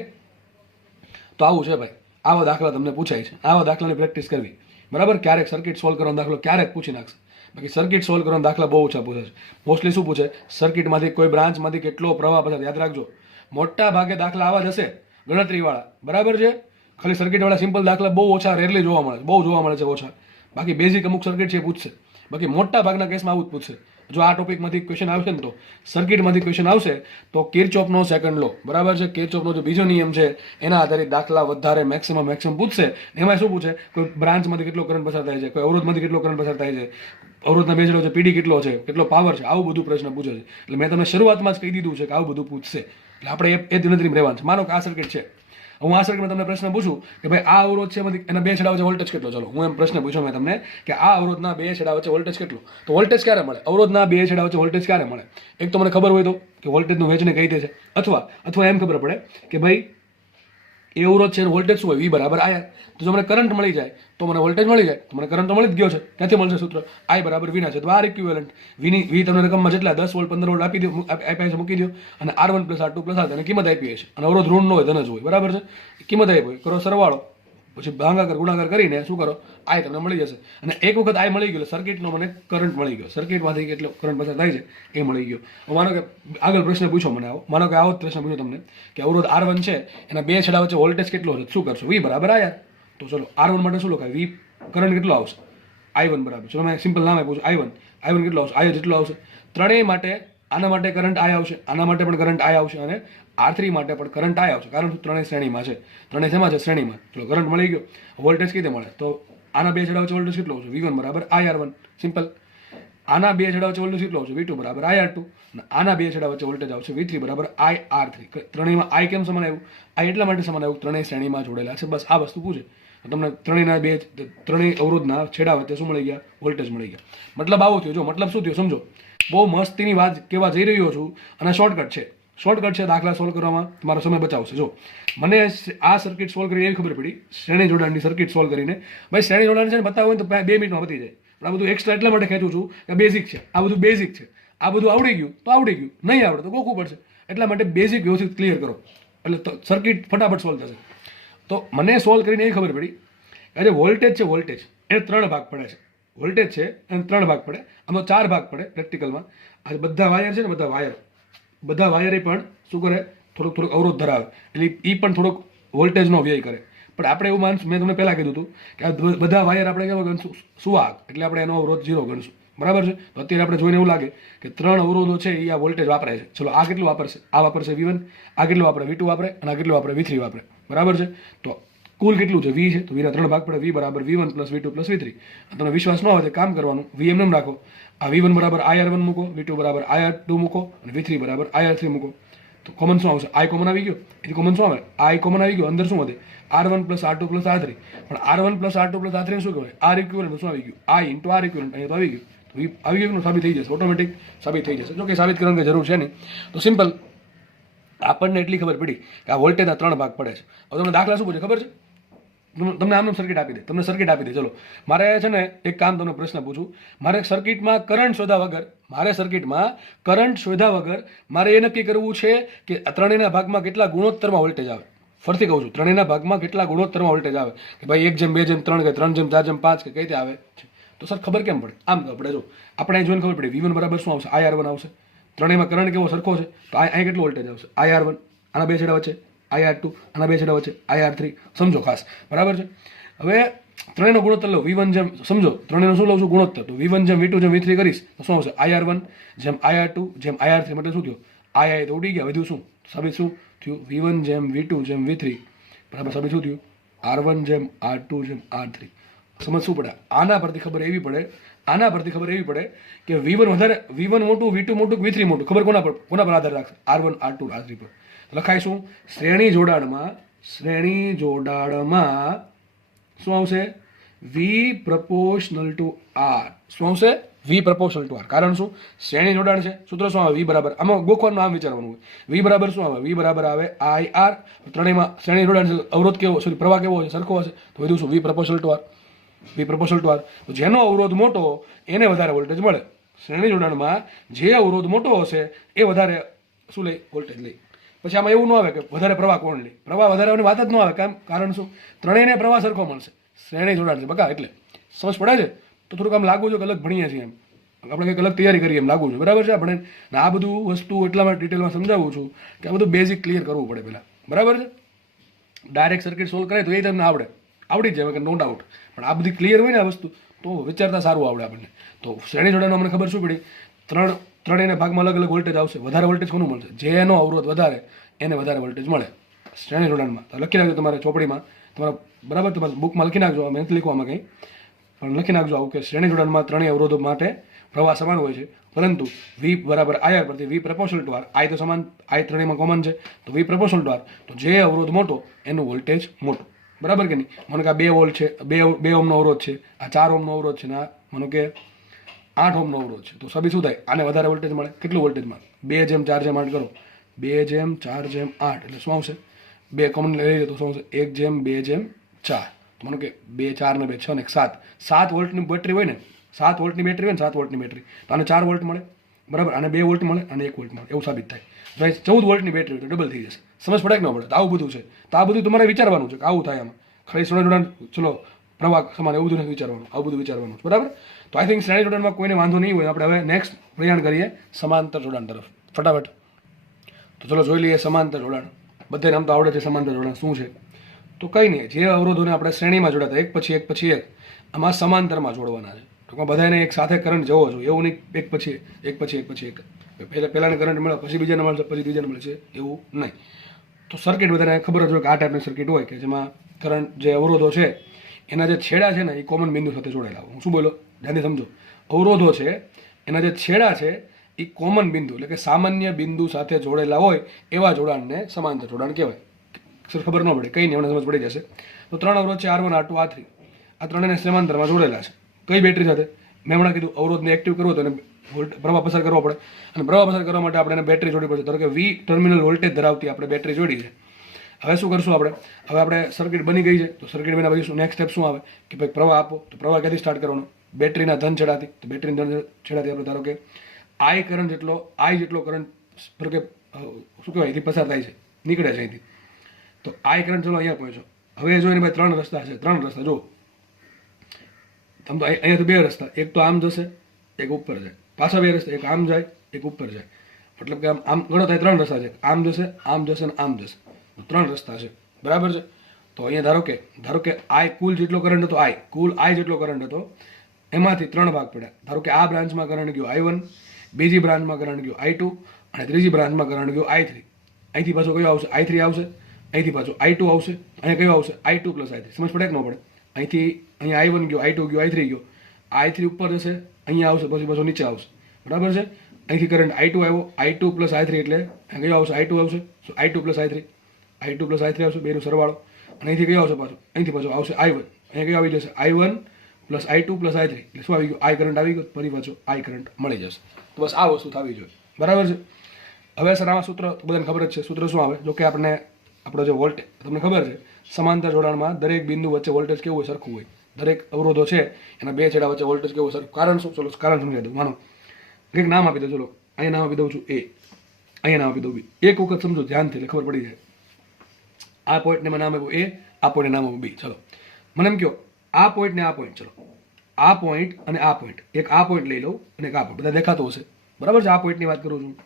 તો આવું છે ભાઈ. આવા દાખલા તમને પૂછાય છે. આવા દાખલાની પ્રેક્ટિસ કરવી, બરાબર. ક્યારેક સર્કિટ સોલ્વ કરવાનો દાખલો ક્યારેક પૂછી નાખશે. બાકી સર્કિટ સોલ્વ કરવાનો દાખલા બહુ ઓછા પૂછે છે. મોસ્ટલી શું પૂછે? સર્કિટમાંથી કોઈ બ્રાન્ચમાંથી કેટલો પ્રવાહ પસાર. યાદ રાખજો, મોટા ભાગે દાખલા આવા જ હશે, ગણતરીવાળા, બરાબર છે. ખાલી સર્કિટવાળા સિમ્પલ દાખલા બહુ ઓછા, રેરલી જોવા મળે છે, બહુ જોવા મળે છે ઓછા. બાકી બેઝિક અમુક સર્કિટ છે પૂછશે. બાકી મોટા ભાગના કેસમાં આવું જ પૂછશે. જો આ ટોપિકમાંથી ક્વેશ્ચન આવશે ને, તો સર્કિટમાંથી ક્વેશ્ચન આવશે તો કિર્ચોફનો સેકન્ડ લો, બરાબર છે. કિર્ચોફનો જે બીજો નિયમ છે એના આધારિત દાખલા વધારે મેક્સિમમ પૂછશે. એમાં શું પૂછે? કોઈ બ્રાન્ચમાંથી કેટલો કરંટ પસાર થાય છે, કોઈ અવરોધમાંથી કેટલો કરંટ પસાર થાય છે, અવરોધના બે છેડો છે, PD કેટલો છે, કેટલો પાવર છે, આવું બધું પ્રશ્ન પૂછે છે. એટલે મેં તમને શરૂઆતમાં જ કહી દીધું છે કે આવું બધું પૂછશે. એટલે આપણે એ ગણતરીમાં રહેવાનું છે. માનો કે આ સર્કિટ છે, હું આ સર્કિટમાં તમને પ્રશ્ન પૂછું કે ભાઈ આ અવરોધ છે એમાંથી એના બે છેડા વચ્ચે વોલ્ટેજ કેટલો. ચલો હું એમ પ્રશ્ન પૂછ્યો મેં તમને કે આ અવરોધના બે છેડા વચ્ચે વોલ્ટેજ કેટલો. તો વોલ્ટેજ ક્યારે મળે? અવરોધના બે છેડા વચ્ચે વોલ્ટેજ ક્યારે મળે? એક તો મને ખબર હોય તો કે વોલ્ટેજનું વહેંચણી કઈ રીતે છે, અથવા એમ ખબર પડે કે ભાઈ એ અવરોધ છે એનું વોલ્ટેજ શું હોય? V બરાબર IR. તો જો મને કરંટ મળી જાય તો મને વોલ્ટેજ મળી જાય. તો મને કરંટ તો મળી જ ગયો છે. ક્યાંથી મળશે સૂત્ર? I બરાબર V ના છે. તો R ઇક્વિવેલન્ટ. V તમને રકમમાં જેટલા 10 વોલ્ટ 15 વોલ્ટ આપ્યા છે મૂકી દો, અને R1 + R2 + R એની કિંમત આપી છે. અને અવરોધ ઋણ ન હોય, ધન જ હોય, બરાબર છે. કિંમત આપી હોય, કરો સરવાળો, પછી ભાગાકાર ગુણાકાર કરીને શું કરો? I તમને મળી જશે. અને એક વખત I મળી ગયો, સર્કિટનો મને કરંટ મળી ગયો, સર્કિટમાંથી કેટલો કરંટ પસાર થાય છે એ મળી ગયો. માનો કે આગળ પ્રશ્ન પૂછો મને, આવો માનો કે આવો જ પ્રશ્ન પૂછો તમને કે અવરોધ R1 છે એના બે છેડા વચ્ચે વોલ્ટેજ કેટલો છે, શું કરશો? V બરાબર IR. તો ચલો R1 માટે શું લખાય? V કરંટ કેટલો આવશે? I1 બરાબર. ચલો મેં સિમ્પલ નામ આપ્યું છે I1 કેટલો આવશે? I જેટલો આવશે. ત્રણેય માટે, આના માટે કરંટ I આવશે, આના માટે પણ કરંટ I આવશે, અને R3 માટે પણ કરંટ I આવશે. કારણ કે ત્રણેય શ્રેણીમાં છે. ત્રણેય શેમાં છે? શ્રેણીમાં. ચલો કરંટ મળી ગયો. વોલ્ટેજ કઈ રીતે મળે? તો આના બે છેડા વચ્ચે વોલ્ટેજ કેટલો આવશે? V1 બરાબર IR1. સિમ્પલ. આના બે છેડા વચ્ચે વોલ્ટેજ કેટલો આવશે? V2 બરાબર IR2. અને આના બે છેડા વચ્ચે વોલ્ટેજ આવશે V3 બરાબર IR3. ત્રણેયમાં I કેમ સમાન આવ્યું? I એટલા માટે સમાન આવ્યું ત્રણેય શ્રેણીમાં જોડેલા છે. બસ આ વસ્તુ પૂછે. તમને ત્રણેય અવરોધના છેડા વચ્ચે શું મળી ગયા? વોલ્ટેજ મળી ગયા. મતલબ આવો થયો. જો મતલબ શું થયો સમજો. બહુ મસ્તીની વાત કહેવા જઈ રહ્યો છું, અને શોર્ટકટ છે. શોર્ટકટ છે દાખલા સોલ્વ કરવામાં, તમારો સમય બચાવશે. જો મને આ સર્કિટ સોલ્વ કરી એવી ખબર પડી, શ્રેણી જોડાણની સર્કિટ સોલ્વ કરીને. ભાઈ શ્રેણી જોડાણ છે ને બતાવો હોય તો 2 મિનિટમાં પતી જાય. પણ આ બધું એક્સ્ટ્રા એટલા માટે ખેંચું છું કે બેઝિક છે. આ બધું બેઝિક છે. આ બધું આવડી ગયું તો આવડી ગયું, નહીં આવડે તો ગોખવું પડશે. એટલા માટે બેઝિક વ્યવસ્થિત ક્લિયર કરો એટલે સર્કિટ ફટાફટ સોલ્વ થશે. તો મને સોલ્વ કરીને એ ખબર પડી કે જે વોલ્ટેજ છે, વોલ્ટેજ એને 3 ભાગ પડે છે. વોલ્ટેજ છે એને 3 ભાગ પડે, આમ તો 4 ભાગ પડે પ્રેક્ટિકલમાં. આ બધા વાયર છે ને, બધા વાયરે પણ શું કરે? થોડુંક અવરોધ ધરાવે, એટલે એ પણ થોડોક વોલ્ટેજનો વ્યય કરે. પણ આપણે એવું માનશું, મેં તમને પહેલાં કીધું હતું કે આ બધા વાયર આપણે કેવા ગણશું? સુવાહક, એટલે આપણે એનો અવરોધ 0 ગણશું. બરાબર છે? તો અત્યારે આપણે જોઈને એવું લાગે કે 3 અવરોધો છે એ આ વોલ્ટેજ વાપરે છે. ચલો આ કેટલું વાપરશે? આ વાપરશે V1, આ કેટલું વાપરે? V2 વાપરે, અને આ કેટલું વાપરે? V3 વાપરે. બરાબર છે? તો કુલ કેટલું છે? V છે, તો Vના 3 ભાગ પડે. V બરાબર V1 + V2 + V3. તમને વિશ્વાસ ન હોય તો કામ કરવાનું, V એમ રાખો. આ V1 બરાબર IR1 મૂકો, V2 બરાબર IR2 મૂકો, અને V3 બરાબર IR3 મૂકો. તો કોમન શું આવશે? I કોમન આવી ગયો. એથી કોમન શું આવે? I કોમન આવી ગયો. અંદર શું વધે? R1 + R2 + R3. પણ R1 + R2 + R3 શું કહેવાય? R ઇક્વિવલન્ટ શું આવી ગયું? I × R ઇક્વિવલન્ટ. અહીંયા તો આવી ગયું. તો એ આવી ગયું, સાબિત થઈ જશે, ઓટોમેટિક સાબિત થઈ જશે. જો કે સાબિત કરવાની જરૂર છે નહીં. તો સિમ્પલ આપણને એટલી ખબર પડી કે આ વોલ્ટેજના 3 ભાગ પડે છે. હવે તમને દાખલા શું પૂછે ખબર છે? તમને આમ સર્કિટ આપી દે, તમને સર્કિટ આપી દે. ચલો મારે છે ને એક કામ, તમને પ્રશ્ન પૂછું. મારે સર્કિટમાં કરંટ શોધ્યા વગર મારે એ નક્કી કરવું છે કે ત્રણેયના ભાગમાં કેટલા ગુણોત્તરમાં વોલ્ટેજ આવે. ફરીથી કહું છું, ત્રણેયના ભાગમાં કેટલા ગુણોત્તરમાં વોલ્ટેજ આવે, કે ભાઈ 1:2:3 કે 3:4:5 કે કઈ રીતે આવે છે. તો સર ખબર કેમ પડે? આમ આપણે જો આપણે જોઈને ખબર પડે V1 બરાબર શું આવશે? IR1 આવશે. ત્રણેયમાં કરંટ કેવો સરખો છે, તો અહીંયા કેટલો વોલ્ટેજ આવશે? IR1. આના બે છેડા વચ્ચે IR2, આના બે છેડા વચ્ચે IR3. સમજો ખાસ, બરાબર છે? હવે ત્રણેયનો ગુણોત્તર લો. V1 જેમ સમજો, ત્રણેયનો શું લઉં છું? ગુણોત્તર. તો V1 જેમ V2 જેમ V3 કરીશ તો શું આવશે? IR1 જેમ IR2 જેમ IR3. એટલે શું થયું? I તો ઉડી ગયા, વધ્યું શું? સાબિત શું થયું? V1 જેમ V2 જેમ V3 બરાબર. સાબિત શું થયું? R1 જેમ R2 જેમ R3. સમજ શું પડે? આના પરથી ખબર એવી પડે કે V1 વધારે, V1 મોટું, V2 મોટું, V3 મોટું. ખબર કોના પર આધાર રાખશે? R1 R2 R3 પર. લખાય શું? શ્રેણી જોડાણમાં શું આવશે? V proportional to R. શું આવશે? V proportional to R. કારણ શું? શ્રેણી જોડાણ છે. સૂત્ર શું આવે? V બરાબર, આમાં ગોખવાનું આમ વિચારવાનું હોય. V બરાબર શું આવે? V બરાબર આવે IR. ત્રણેયમાં શ્રેણી જોડાણ છે. અવરોધ કેવો, સોરી પ્રવાહ કેવો છે? સરખો હશે. તો વધુ શું? V proportional to R. V proportional to R. તો જેનો અવરોધ મોટો એને વધારે વોલ્ટેજ મળે. શ્રેણી જોડાણમાં જે અવરોધ મોટો હશે એ વધારે શું લે? વોલ્ટેજ લે. પછી આમાં એવું ન આવે કે વધારે પ્રવાહ કોણ લે. પ્રવાહ વધારવાની વાત જ ન આવે. કારણ શું? ત્રણેયને પ્રવાહ સરખો મળશે. શ્રેણી જોડાણ છે બકા, એટલે સમજ પડે છે? તો થોડુંક આમ લાગુ છે કે અલગ ભણીએ છીએ, એમ આપણે કંઈક અલગ તૈયારી કરીએ એમ લાગુ છે. બરાબર છે? આપણે આ બધું વસ્તુ એટલા ડિટેલમાં સમજાવું છું કે આ બધું બેઝિક ક્લિયર કરવું પડે પહેલાં. બરાબર છે? ડાયરેક્ટ સર્કિટ સોલ્વ કરે તો એ તમને આવડી જ જાય કે નો ડાઉટ. પણ આ બધી ક્લિયર હોય ને આ વસ્તુ, તો વિચારતા સારું આવડે આપણને. તો શ્રેણી જોડાણમાં મને ખબર શું પડી? ત્રણેયના ભાગમાં અલગ અલગ વોલ્ટેજ આવશે. વધારે વોલ્ટેજ કોનું મળશે? જેનો અવરોધ વધારે એને વધારે વોલ્ટેજ મળે શ્રેણી જોડાણમાં. તો લખી નાખજો તમારે ચોપડીમાં, તમારા બરાબર તમારા બુકમાં લખી નાખજો. મેં નથી લખવામાં કંઈ, પણ લખી નાખજો આવું કે શ્રેણી જોડાણમાં ત્રણેય અવરોધો માટે પ્રવાહ સમાન હોય છે, પરંતુ V બરાબર IR પરથી V proportional to R. I તો સમાન, I ત્રણેયમાં કોમન છે, તો V proportional to R. તો જે અવરોધ મોટો એનું વોલ્ટેજ મોટો. બરાબર કે નહીં? મને કે આ 2 વોલ્ટ છે, 2 ઓહમનો અવરોધ છે, આ 4 ઓહમનો અવરોધ છે, ને આ મને કે 8 ઓહમનો અવરોધ છે. તો સબી શું થાય? આને વધારે વોલ્ટેજ મળે. કેટલું વોલ્ટેજ મળે? 2:4:8 કરો. 2:4:8 એટલે શું આવશે? 2 કોમન લઈ લઈએ તો શું આવશે? 1:2:4. તો મને કે 2 4 ને 2 6 ને 7. 7 વોલ્ટની બેટરી હોય ને, 7 વોલ્ટની બેટરી હોય ને, 7 વોલ્ટની બેટરી, તો આને 4 વોલ્ટ મળે. બરાબર? આને 2 વોલ્ટ મળે, આને 1 વોલ્ટ મળે. એવું સાબિત થાય. તો 14 વોલ્ટની બેટરી હોય તો ડબલ થઈ જશે. સમજ પડે કે ન પડે? તો આવું બધું છે. તો આ બધું તમારે વિચારવાનું છે કે આવું થાય આમાં. ખાલી શ્રેણી જોડાણ, ચલો પ્રવાહ સમાન, એવું બધું નથી વિચારવાનું. આવું બધું વિચારવાનું છે. બરાબર? તો આઈ થિંક શ્રેણી જોડાણમાં કોઈને વાંધો નહીં હોય. આપણે હવે નેક્સ્ટ પ્રયાણ કરીએ સમાંતર જોડાણ તરફ ફટાફટ. તો ચલો જોઈ લઈએ સમાંતર જોડાણ. બધાને આમ તો આવડે છે સમાંતર જોડાણ શું છે. તો કંઈ નહીં, જે અવરોધોને આપણે શ્રેણીમાં જોડાતા એક પછી એક આમાં સમાંતરમાં જોડવાના છે. ટૂંકમાં બધાને એક સાથે કરંટ જવો જોઈએ. એવું નહીં એક પછી એક પહેલાંને કરંટ મળે પછી બીજાને મળશે પછી ત્રીજાને મળશે, એવું નહીં. તો સર્કિટ બધાને ખબર જ હોય કે આ ટાઈપની સર્કિટ હોય કે જેમાં કરંટ, જે અવરોધો છે એના જે છેડા છે ને એ કોમન બિંદુ સાથે જોડાયેલા હોય. હું શું બોલો? ધ્યાનથી સમજો. અવરોધો છે એના જે છેડા છે એ કોમન બિંદુ એટલે કે સામાન્ય બિંદુ સાથે જોડેલા હોય એવા જોડાણને સમાંતર જોડાણ કહેવાય. સર ખબર ન પડે, કંઈ નહીં, એમને સમજ પડી જશે. તો 3 અવરોધ છે R1 R2 R3. આ ત્રણેયને સમાંતરમાં જોડેલા છે. કઈ બેટરી સાથે? મેં હમણાં કીધું અવરોધને એક્ટિવ કરવો તો એને પ્રવાહ પસાર કરવો પડે, અને પ્રવાહ પસાર કરવા માટે આપણે એને બેટરી જોડવી પડશે. ધારો કે V ટર્મિનલ વોલ્ટેજ ધરાવતી આપણે બેટરી જોડી છે. હવે શું કરશું આપણે? હવે આપણે સર્કિટ બની ગઈ છે. તો સર્કિટ બન્યા પછી નેક્સ્ટ સ્ટેપ શું આવે કે ભાઈ પ્રવાહ આપો. તો પ્રવાહ ક્યાંથી સ્ટાર્ટ કરવાનો? બેટરીના ધન છેડાથી. તો બેટરીના ધન છેડાથી આપણે ધારો કે I જેટલો કરંટ ધારો કે શું કહેવાય એથી પસાર થાય છે, નીકળે છે અહીંથી. તો I કરંટ ચલો અહીંયા પહોંચ્યો. હવે જો એને ભાઈ 3 રસ્તા છે. 3 રસ્તા જો આમ તો અહીંયાથી 2 રસ્તા. એક તો આમ જશે, એક ઉપર જાય. પાછા 2 રસ્તા, એક આમ જાય, એક ઉપર જાય. મતલબ કે આમ ગણો થાય 3 રસ્તા છે, આમ જશે, આમ જશે અને આમ જશે, 3 રસ્તા છે, બરાબર છે. તો અહીંયા ધારો કે આઈ કુલ જેટલો કરંટ હતો, કુલ આઈ જેટલો કરંટ હતો, એમાંથી 3 ભાગ પડ્યા. ધારો કે આ બ્રાન્ચમાં કરંટ ગયો I1, બીજી બ્રાન્ચમાં કરંટ ગયો I2 અને ત્રીજી બ્રાન્ચમાં કરંટ ગયો I3. અહીંથી પાછો કયો આવશે? I3 આવશે, અહીંથી પાછો I2 આવશે, અહીંયા કયો આવશે? I2 plus I3. સમજ પડે કે ન પડે? અહીંથી અહીંયા I1 ગયો, I2 ગયો, I3 ગયો, I3 ઉપર જશે, અહીંયા આવશે, પછી પાછો નીચે આવશે, બરાબર છે. અહીંથી કરંટ I2 આવ્યો, I2 પ્લસ I3 એટલે કયો આવશે? I2 આવશે, I2 plus I3, I2 plus I3 આવશે, બેનો સરવાળો. અને અહીંથી કયો આવશે પાછો? અહીંથી પાછો આવશે I1, અહીંયા કયો આવી જશે? I1 plus I2 plus I3 એટલે શું આવી ગયું? I કરંટ આવી ગયો, ફરી પાછો I કરંટ મળી જશે. તો બસ આ વસ્તુ થવી જોઈએ, બરાબર છે. હવે સર આમાં સૂત્ર બધાને ખબર જ છે. સૂત્ર શું આવે? જો કે આપણો જે વોલ્ટેજ તમને ખબર છે, સમાંતર જોડાણમાં દરેક બિંદુ વચ્ચે વોલ્ટેજ કેવું હોય? સરખું હોય. દરેક અવરોધો છે એના બે છેડા વચ્ચે વોલ્ટેજ કેવું સરખું? કારણ શું? ચલો કારણ સમજાવી દઉં. માનો કંઈક નામ આપી દો. ચલો અહીંયા નામ આપી દઉં છું A, અહીંયા નામ આપી દઉં B. એક વખત સમજો ધ્યાનથી એટલે ખબર પડી જાય. આ પોઈન્ટને મેં નામ આપ્યું A, આ પોઈન્ટને નામ આપ્યું B. ચલો મને એમ કહો, આ પોઈન્ટ ને આ પોઈન્ટ, ચલો આ પોઈન્ટ અને આ પોઈન્ટ, એક આ પોઈન્ટ લઈ લઉં અને એક આ પોઈન્ટ, બધા દેખાતો હશે, બરાબર છે. આ પોઈન્ટની વાત કરું છું.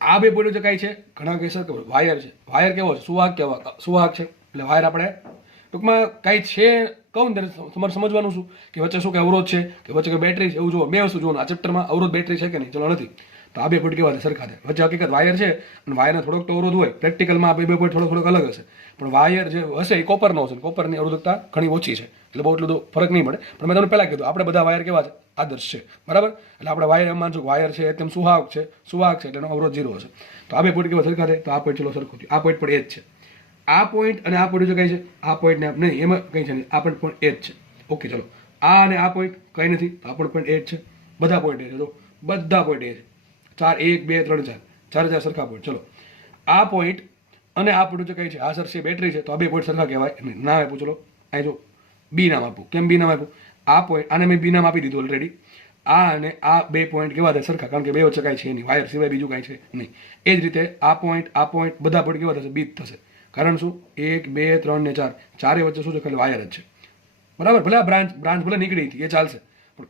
આ બે પોઈન્ટ કઈ છે? ઘણા કહેશે કે વાયર છે. વાયર કેવો છે? સુવાહક છે. એટલે વાયર આપણે ટૂંકમાં કાંઈ છે કહું ને ત્યારે તમારે સમજવાનું શું કે વચ્ચે શું કે અવરોધ છે કે વચ્ચે કે બેટરી છે, એવું જુઓ. બે વસ્તુ જોવાનું. આ ચેપ્ટરમાં અવરોધ બેટરી છે કે નહીં? ચલો નથી. તો આ બે પોઈન્ટ કેવા છે? સરખા છે. વચ્ચે હકીકત વાયર છે અને વાયરનો થોડોક તો અવરોધ હોય. પ્રેક્ટિકલમાં આ બે પોઈન્ટ થોડોક અલગ હશે, પણ વાયર જે હશે એ કોપરનો હશે. કોપરની અવરોધકતા ઘણી ઓછી છે, એટલે બહુ એટલું ફરક નહીં પડે. પણ મેં તમને પહેલાં કીધું, આપણે બધા વાયર કેવા છે? આદર્શ છે, બરાબર. એટલે આપણે વાયર એમ માનશું કે વાયર છે તેમ સુવાહક છે એટલે એનો અવરોધ 0 હશે. તો આ બે પોઈન્ટ કેવા સરખા થાય? તો આ પોઈન્ટ ચલો સરખું થયું. આ પોઈન્ટ પણ એ જ છે. આ પોઈન્ટ અને આ પોઈન્ટ કઈ છે? આ પોઈન્ટ ને નહીં, એમાં કઈ છે નહીં. આ પણ એ જ છે. ઓકે, ચલો આ અને આ પોઈન્ટ કઈ નથી, તો આ પણ એ જ છે. બધા પોઈન્ટ એ છે. જો બધા પોઈન્ટ એ છે. 4 1 2 3 4 ચાર સરખા પોઈન્ટ. ચલો આ પોઈન્ટ અને આ પોઈન્ટ કઈ છે? આ સર છે બેટરી છે, તો આ બે પોઈન્ટ સરખા કહેવાય. નામ આપ્યું. ચલો અહીં જો B નામ આપું. કેમ B નામ આપ્યું? આ પોઈન્ટ આને મેં B નામ આપી દીધું ઓલરેડી. આ અને આ બે પોઈન્ટ કેવા થાય? સરખા, કારણ કે બે વચ્ચે કાંઈ છે નહીં, વાયર સિવાય બીજું કાંઈ છે નહીં. એ જ રીતે આ પોઈન્ટ બધા પોઈન્ટ કેવા થશે? B થશે. કારણ શું? 1 2 3 ને 4, ચારે વચ્ચે શું છે? ખાલી વાયર જ છે, બરાબર. ભલે આ બ્રાન્ચ ભલે નીકળી હતી, એ ચાલશે, પણ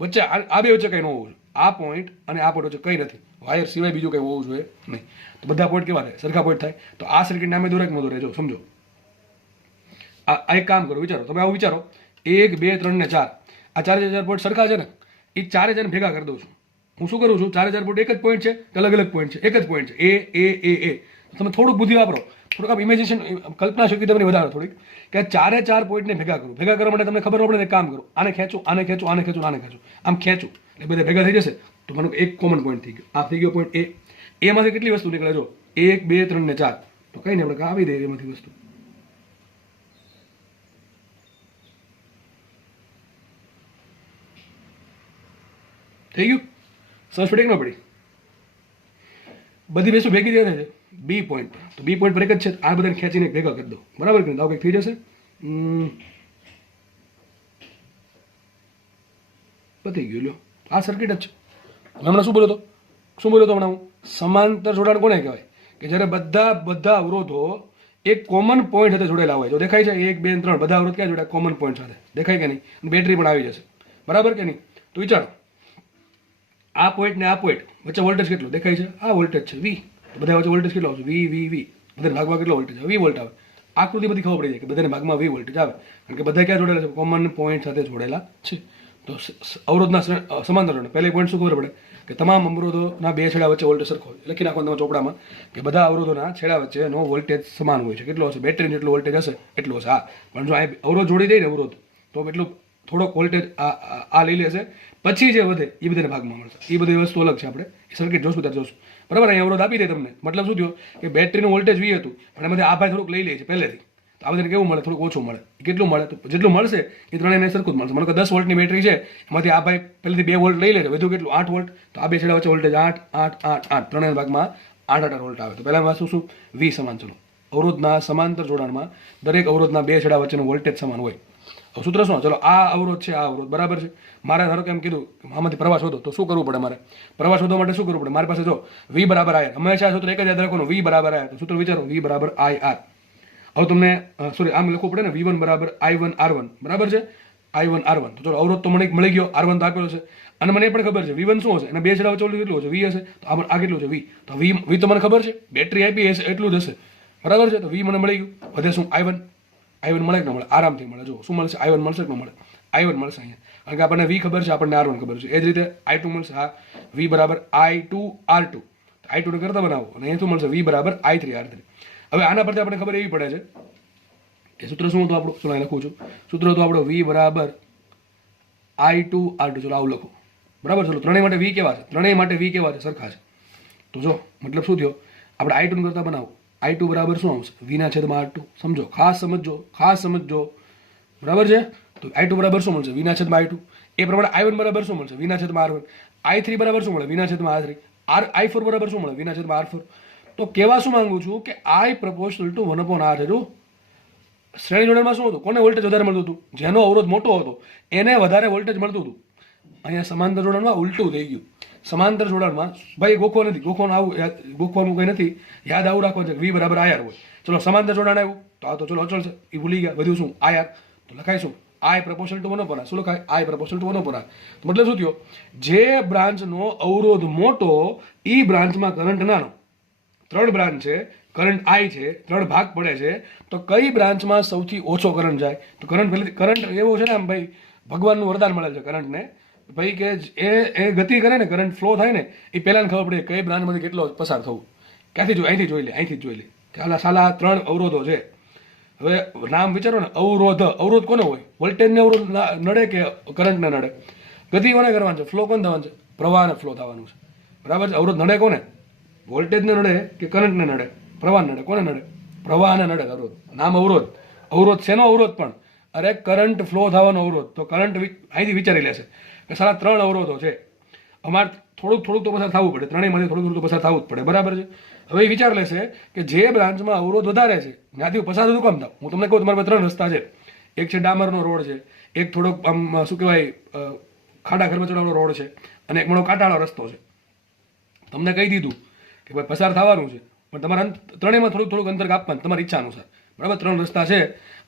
વચ્ચે આ બે વચ્ચે કંઈ ન હોવું જોઈએ. આ પોઈન્ટ અને આ પોઈન્ટ વચ્ચે કંઈ નથી, વાયર સિવાય બીજું કંઈ હોવું જોઈએ નહીં. તો બધા પોઈન્ટ કેવા થાય? સરખા પોઈન્ટ થાય. તો આ સર્કિટ નામે દોરે કે ન દોરે? જો સમજો. આ એક કામ કરો, વિચારો. તમે આવું વિચારો, 1 2 3 ને 4, આ 4 પોઈન્ટ સરખા છે ને, એ 4 ભેગા કરી દઉં છું. હું શું કરું છું? 4 પોઈન્ટ એક જ પોઈન્ટ છે કે અલગ અલગ પોઈન્ટ છે? એક જ પોઈન્ટ છે, એ. તમે થોડુંક બુદ્ધિ વાપરો, થોડુંક આપ ઇમેજિનેશન, કલ્પના શક્તિ તમને વધારો થોડીક, કે 4 પોઈન્ટને ભેગા કરું. ભેગા કરવા માટે તમને ખબર ન પડે, એક કામ કરો, આને ખેંચું, આને ખેંચું, આને ખેંચું, આને ખેંચું, આમ ખેંચું એટલે બધા ભેગા થઈ જશે. તો મને એક કોમન પોઈન્ટ થઈ ગયો. આ થઈ ગયો પોઈન્ટ એ. એમાંથી કેટલી વસ્તુ નીકળે? જો 1 2 3 ને 4, તો કઈ નહીં, આપણે આવી દઈએ એમાંથી વસ્તુ. થઈ ગયું? સમજ પડી કે ન પડી? બધી વસ્તુ ભેગી થાય છે B પોઈન્ટ પર. તો B પોઈન્ટ પર એક જ છે, આ બધાને ખેંચીને ભેગા કરી દો, બરાબર કે આવું કંઈક થઈ જશે. પતી ગયું. લ્યો, આ સર્કિટ જ છે. હમણાં શું બોલ્યો તો હમણાં હું? સમાંતર જોડાણ કોને કહેવાય? કે જ્યારે બધા અવરોધો એક કોમન પોઈન્ટ સાથે જોડેલા હોય. જો દેખાય છે 1 2 3 બધા અવરોધ ક્યાં જોડાય? કોમન પોઈન્ટ સાથે. દેખાય કે નહીં? બેટરી પણ આવી જશે, બરાબર કે નહીં? તો વિચારો, આ પોઈન્ટ ને આ પોઈન્ટ વચ્ચે વોલ્ટેજ કેટલો દેખાય છે? આ વોલ્ટેજ છે V. બધા વચ્ચે વોલ્ટેજ કેટલો આવશે? V. બધાના ભાગમાં કેટલો વોલ્ટેજ આવે? V વોલ્ટ આવે. આકૃતિ બધી ખબર પડી જાય કે બધાના ભાગમાં V વોલ્ટેજ આવે, કારણ કે બધા ક્યાં જોડેલા છે? કોમન પોઈન્ટ સાથે જોડેલા છે. તો અવરોધના સમાંતર જોડાણ, પહેલા પોઈન્ટ શું ખબર પડે? કે તમામ અવરોધોના બે છેડા વચ્ચે વોલ્ટેજ સરખો હોય. લખી નાખો તમે ચોપડામાં કે બધા અવરોધોના છેડા વચ્ચેનો વોલ્ટેજ સમાન હોય છે. કેટલો હશે? બેટરી જેટલો વોલ્ટેજ હશે એટલો હશે. હા, પણ જો આ અવરોધ જોડી દે ને અવરોધ, તો એટલું થોડોક વોલ્ટેજ આ લઈ લેશે, પછી જે વધે એ બધાને ભાગમાં મળશે. એ બધી વસ્તુ અલગ છે, આપણે સર્કિટ જોશું ત્યારે જોશું, બરાબર. અહીં અવરોધ આપી દે તમને, મતલબ શું થયો કે બેટરીનું વોલ્ટેજ V હતું, પણ એમાંથી આ ભાઈ થોડુંક લઈ લે છે પહેલેથી, તો આ બધાને કેવું મળે? થોડુંક ઓછું મળે. કેટલું મળે? તો જેટલું મળશે એ ત્રણેયને સરખું જ મળશે. મને કે 10 વોલ્ટની બેટરી છે, એમાંથી આ ભાઈ પહેલેથી 2 વોલ્ટ લઈ લે છે, વધુ કેટલું? 8 વોલ્ટ. તો આ બે છેડા વચ્ચે વોલ્ટેજ 8 ત્રણેય ભાગમાં 8 વોલ્ટ આવે. તો પહેલા વસ્તુ શું? V સમાન. ચલો, અવરોધના સમાંતર જોડાણમાં દરેક અવરોધના બે છેડા વચ્ચેનો વોલ્ટેજ સમાન હોય. સૂત્ર શું? ચલો આ અવરોધ છે, આ અવરોધ, બરાબર છે. મારે ધારો કે એમ કીધું આમાંથી પ્રવાહ શોધો, તો શું કરવું પડે? મારે પ્રવાહ શોધવા માટે શું કરવું પડે? મારી પાસે જો V બરાબર IR, હંમેશા સૂત્ર એક જ યાદ રાખવાનું, V બરાબર IR. તો સૂત્ર વિચારો, V બરાબર IR. હવે તમને સોરી આમ લખવું પડે ને, V1 બરાબર I1 R1, બરાબર છે, I1 R1. તો ચલો અવરોધ તો મને મળી ગયો, R1 તો આપેલો છે. અને મને એ પણ ખબર છે V1 શું હશે, અને બે છેડા વચ્ચે કેટલું હશે, V હશે, તો આ કેટલું છે V, તો V તો મને ખબર છે, બેટરી આપી હશે એટલું જ હશે, બરાબર છે. તો V મને મળી ગયું. વધે શું I1 મળે કે ન મળે, આરામથી મળે. જો શું મળશે, I1 મળશે કે ન મળે, I1 મળશે અહીંયા, કારણ કે આપણને V ખબર છે, આપણને R1 ખબર છે. એ જ રીતે I2 મળશે, હા V બરાબર I2 R2, I2 ને કરતા બનાવો અને અહીંયા શું મળશે, V બરાબર I3 R3. હવે આના પરથી આપણે ખબર એવી પડે છે કે સૂત્ર શું હતું આપણું, ચલો અહીં લખું છું, સૂત્ર હતું આપણું V બરાબર I2 R2. ચલો આવું લખો, બરાબર. ચલો ત્રણેય માટે V કેવા છે, ત્રણેય માટે V કેવા છે, સરખા છે. તો જો મતલબ શું થયો, આપણે I2 ને કરતા બનાવો, I2 બરાબર શું આવશે, V ના છેદમાં R2. સમજો, ખાસ સમજો, બરાબર છે. તો I2 બરાબર શું મળશે, V ના છેદમાં I2. એ પ્રમાણે I1 બરાબર શું મળશે, V ના છેદમાં R1. I3 બરાબર શું મળે, V ના છેદમાં R3. I4 બરાબર શું મળે, V ના છેદમાં R4. તો કેવા શું માંગુ છું કે I પ્રપોર્શનલ ટુ 1/R છે. જો શ્રેણી જોડાણમાં શું હતું, કોને વોલ્ટેજ વધારે મળતું હતું, જેનો અવરોધ મોટો હતો એને વધારે વોલ્ટેજ મળતું હતું. અહીંયા સમાંતર જોડાણમાં ઉલટું થઈ ગયું. સમાંતર જોડાણમાં ભાઈ ગોખવાનું કંઈ નથી, યાદ આવું રાખવાનું છે, V બરાબર IR હોય. ચલો સમાંતર જોડાણ આવ્યું તો આ તો ચલો અચળ છે, એ ભૂલી ગયા. બધું શું IR, તો લખાઈશું I પ્રપોર્શનલ ટુ 1/R. શું લખાય, I પ્રપોર્શનલ ટુ 1/R. મતલબ શું થયો, જે બ્રાન્ચનો અવરોધ મોટો એ બ્રાન્ચમાં કરંટ નાનો. 3 બ્રાન્ચ છે, કરંટ I છે, 3 ભાગ પડે છે, તો કઈ બ્રાન્ચમાં સૌથી ઓછો કરંટ જાય, તો કરંટ એવો છે ને આમ ભાઈ ભગવાનનું વરદાન મળે છે કરંટને, ભાઈ કે એ ગતિ કરે ને, કરંટ ફ્લો થાય ને, એ પહેલાને ખબર પડે કઈ બ્રાન્ચમાંથી કેટલો પસાર થવું. ક્યાંથી જોઈ, અહીંથી જોઈ લે કે સાલા 3 અવરોધો છે. હવે નામ વિચારો ને, અવરોધ કોને હોય, વોલ્ટેજને અવરોધ નડે કે કરંટને નડે, ગતિ કોને કરવાનું છે, ફ્લો કોને થવાનું છે, પ્રવાહને ફ્લો થવાનું છે, બરાબર છે. અવરોધ નડે કોને, વોલ્ટેજને નડે કે કરંટને નડે, પ્રવાહને નડે, કોને નડે, પ્રવાહને નડે. અવરોધ નામ અવરોધ શેનો અવરોધ, પણ અરે કરંટ ફ્લો થવાનો અવરોધ. તો કરંટ અહીંથી વિચારી લેશે કે સારા 3 અવરોધો છે, અમારે થોડુંક તો પસાર થવું પડે, ત્રણેયમાંથી થોડુંક તો પસાર થવું જ પડે, બરાબર છે. હવે એ વિચાર લેશે કે જે બ્રાન્ચમાં અવરોધ વધારે છે ત્યાંથી પસાર થતું કામ થાવ. હું તમને કહું, તમારા 3 રસ્તા છે, એક છે ડામરનો રોડ છે, એક થોડોક આમ શું કહેવાય ખાડા ખરબચડાનો રોડ છે, અને એક મોટો કાંટાળો રસ્તો છે. તમને કહી દીધું કે ભાઈ પસાર થવાનું છે, પણ તમારે ત્રણેયમાં થોડુંક અંતર કાપવાનું, તમારી ઈચ્છા અનુસાર, બરાબર. 3 રસ્તા છે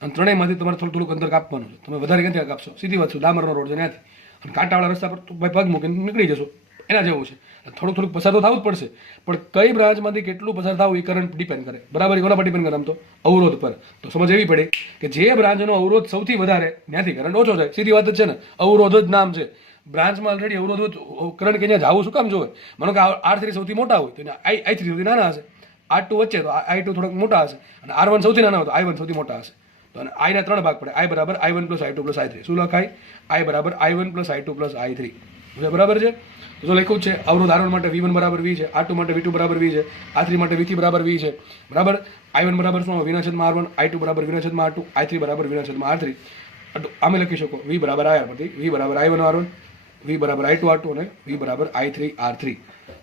અને ત્રણેયમાંથી તમારે થોડુંક અંતર કાપવાનું છે. તમે વધારે ક્યાંથી કાપશો, સીધી વાત છે, ડામરનો રોડ છે ત્યાંથી, અને કાંટાવાળા રસ્તા પર ભાઈ પગ મૂકીને નીકળી જશો, એના જેવું છે. થોડુંક પસાર તો થવું જ પડશે, પણ કઈ બ્રાન્ચમાંથી કેટલું પસાર થવું એ કરંટ ડિપેન્ડ કરે, બરાબર. કોના પર ડિપેન્ડ કરે, આમ તો અવરોધ પર. તો સમજ એવી પડે કે જે બ્રાન્ચનો અવરોધ સૌથી વધારે ત્યાંથી કરંટ ઓછો જાય, સીધી વાત જ છે ને, અવરોધ જ નામ છે. બ્રાન્ચમાં ઓલરેડી અવરોધ કરંટ કે ત્યાં જવું શું કામ જોવે. માનો કે R3 સૌથી મોટા હોય તો I3 સૌથી નાના હશે, R2 વચ્ચે તો I2 થોડાક મોટા હશે, અને R1 સૌથી નાના હોય તો I1 સૌથી મોટા હશે. તો I ના 3 ભાગ પડે, I બરાબર I1 + I2 + I3. શું લખાય, I બરાબર I1 + I2 + I3. બરાબર છે. તો લખ્યું છે અવરોધ R1 માટે V1 બરાબર V છે, R2 માટે V2 બરાબર V છે, R3 માટે V3 બરાબર V છે, બરાબર. I1 બરાબર શું, V ના છેદમાં R1, I2 બરાબર V ના છેદમાં R2, I3 બરાબર V ના છેદમાં R3. આમે લખી શકો V બરાબર IR પરથી, V બરાબર I1 R1, V બરાબર I2 R2 અને V બરાબર I3 R3.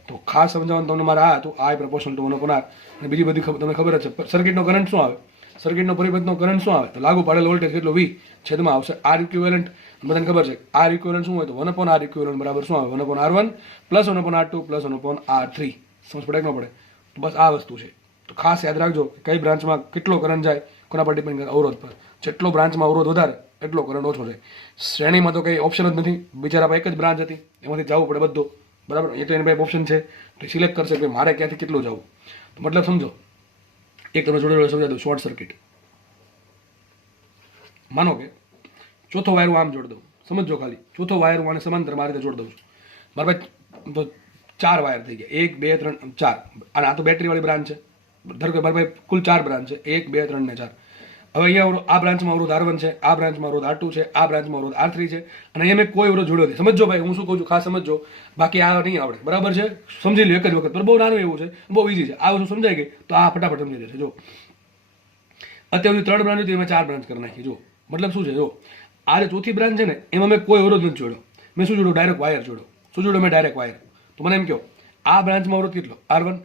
તો ખાસ સમજાવવાનું તમને મારે આ હતું, I પ્રપોર્શનલ ટુ 1/R. અને બીજી બધી તમને ખબર જ છે, સર્કિટનો કરંટ શું આવે, સર્કિટનો પરિપથનો કરંટ શું આવે, તો લાગુ પાડેલ વોલ્ટેજ કેટલો V છેદમાં આવશે R ઇક્વિવેલન્ટ. બધાને ખબર છે R ઇક્વિવેલન્ટ શું હોય, તો 1/R ઇક્વિવેલન્ટ બરાબર શું આવે, 1/R1 + 1/R2 + 1/R3. સમજ પડે કે ન પડે, તો બસ આ વસ્તુ છે. તો ખાસ યાદ રાખજો કે કઈ બ્રાન્ચમાં કેટલો કરંટ જાય, કોના પર ડિપેન્ડ કરે, અવરોધ પર. જેટલો બ્રાન્ચમાં અવરોધ વધારે એટલો કરંટ ઓછો જાય. શ્રેણીમાં તો કંઈ ઓપ્શન જ નથી, બિચારા પાસે એક જ બ્રાન્ચ હતી, એમાંથી જવું પડે બધું, બરાબર. એ તો એની પાસે ઓપ્શન છે, તો સિલેક્ટ કરશે કે મારે ક્યાંથી કેટલું જવું. તો મતલબ સમજો, એક તમે જોડે સમજાવી દઉં, શોર્ટ સર્કિટ. માનો કે ચોથો વાયર હું આમ જોડી દઉં, સમજો ખાલી, ચોથો વાયર હું આને સમાંતર મારી રીતે જોડી દઉં છું. મારા ભાઈ 4 વાયર થઈ ગયા, 1 2 3 4, અને આ તો બેટરીવાળી બ્રાન્ચ છે. ધારો કે મારા ભાઈ કુલ 4 બ્રાન્ચ છે, 1 2 3 ને 4. હવે અહીંયા આ બ્રાન્ચમાં અવરોધ R1 છે, આ બ્રાન્ચમાં અવરોધ R2 છે, આ બ્રાન્ચમાં અવરોધ R3 છે, અને અહીંયા મેં કોઈ અવરોધ જોડ્યો નથી. સમજો ભાઈ, હું શું કહું છું ખાસ સમજો, બાકી આ નહીં આવડે, બરાબર છે. સમજી લો એક જ વખત, પણ બહુ નાનું એવું છે, બહુ ઇઝી છે. આ વસ્તુ સમજાય ગઈ તો આ ફટાફટ સમજી જશે. જો અત્યાર સુધી 3 બ્રાન્ચ હતી, એમાં 4 બ્રાન્ચ કરી નાખી. જો મતલબ શું છે, જો આ જે ચોથી બ્રાન્ચ છે ને, એમાં મેં કોઈ અવરોધ નથી જોડ્યો. મેં શું જોડ્યું, ડાયરેક્ટ વાયર જોડ્યો. શું જોડ્યો મેં, ડાયરેક્ટ વાયર. તો મને એમ કહો, આ બ્રાન્ચમાં અવરોધ કેટલો, R1,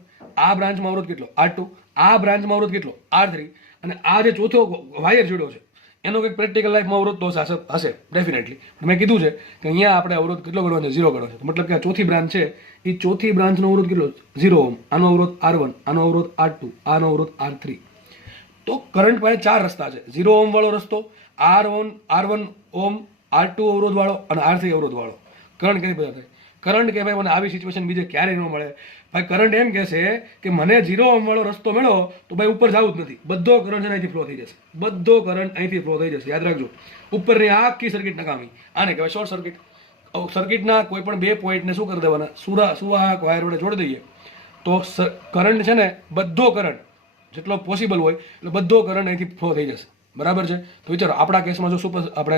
આ બ્રાન્ચમાં અવરોધ કેટલો, R2, આ બ્રાન્ચમાં અવરોધ કેટલો, R3, અને આ જે ચોથો વાયર જોડ્યો છે એનો કંઈક પ્રેક્ટિકલ લાઈફમાં અવરોધ તો હશે ડેફિનેટલી. મેં કીધું છે કે અહીંયા આપણે અવરોધ કેટલો ગણવાનો છે, 0 ગણવાનો છે. મતલબ કે આ ચોથી બ્રાન્ચ છે, એ ચોથી બ્રાન્ચનો અવરોધ કેટલો, 0 ઓહ્મ. આનો અવરોધ R1, આનો અવરોધ R2, આનો અવરોધ R3. તો કરંટ પાસે 4 રસ્તા છે. 0 ઓહ્મ વાળો રસ્તો, R1 ઓહ્મ, R2 અવરોધ વાળો અને R3 અવરોધ વાળો. કરંટ ક્યાંથી પસાર થાય? કરંટ કે ભાઈ મને આવી સિચ્યુએશન બીજે ક્યારેય ન મળે. ભાઈ કરંટ એમ કહેશે કે મને 0 ઓહ્મ વાળો રસ્તો મળ્યો તો ભાઈ ઉપર જવું જ નથી, બધો કરંટ અહીંથી ફ્લો થઈ જશે, બધો કરંટ અહીંથી ફ્લો થઈ જશે. યાદ રાખજો, ઉપરની આખી સર્કિટ નકામી. આને કહેવાય શોર્ટ સર્કિટ. સર્કિટના કોઈ પણ 2 પોઈન્ટને શું કરી દેવાના? સુવાહક વાયર વડે જોડી દઈએ તો કરંટ છે ને, બધો કરંટ જેટલો પોસિબલ હોય એટલે બધો કરંટ અહીંથી ફ્લો થઈ જશે. બરાબર છે? તો વિચારો આપણા કેસમાં જો આપણે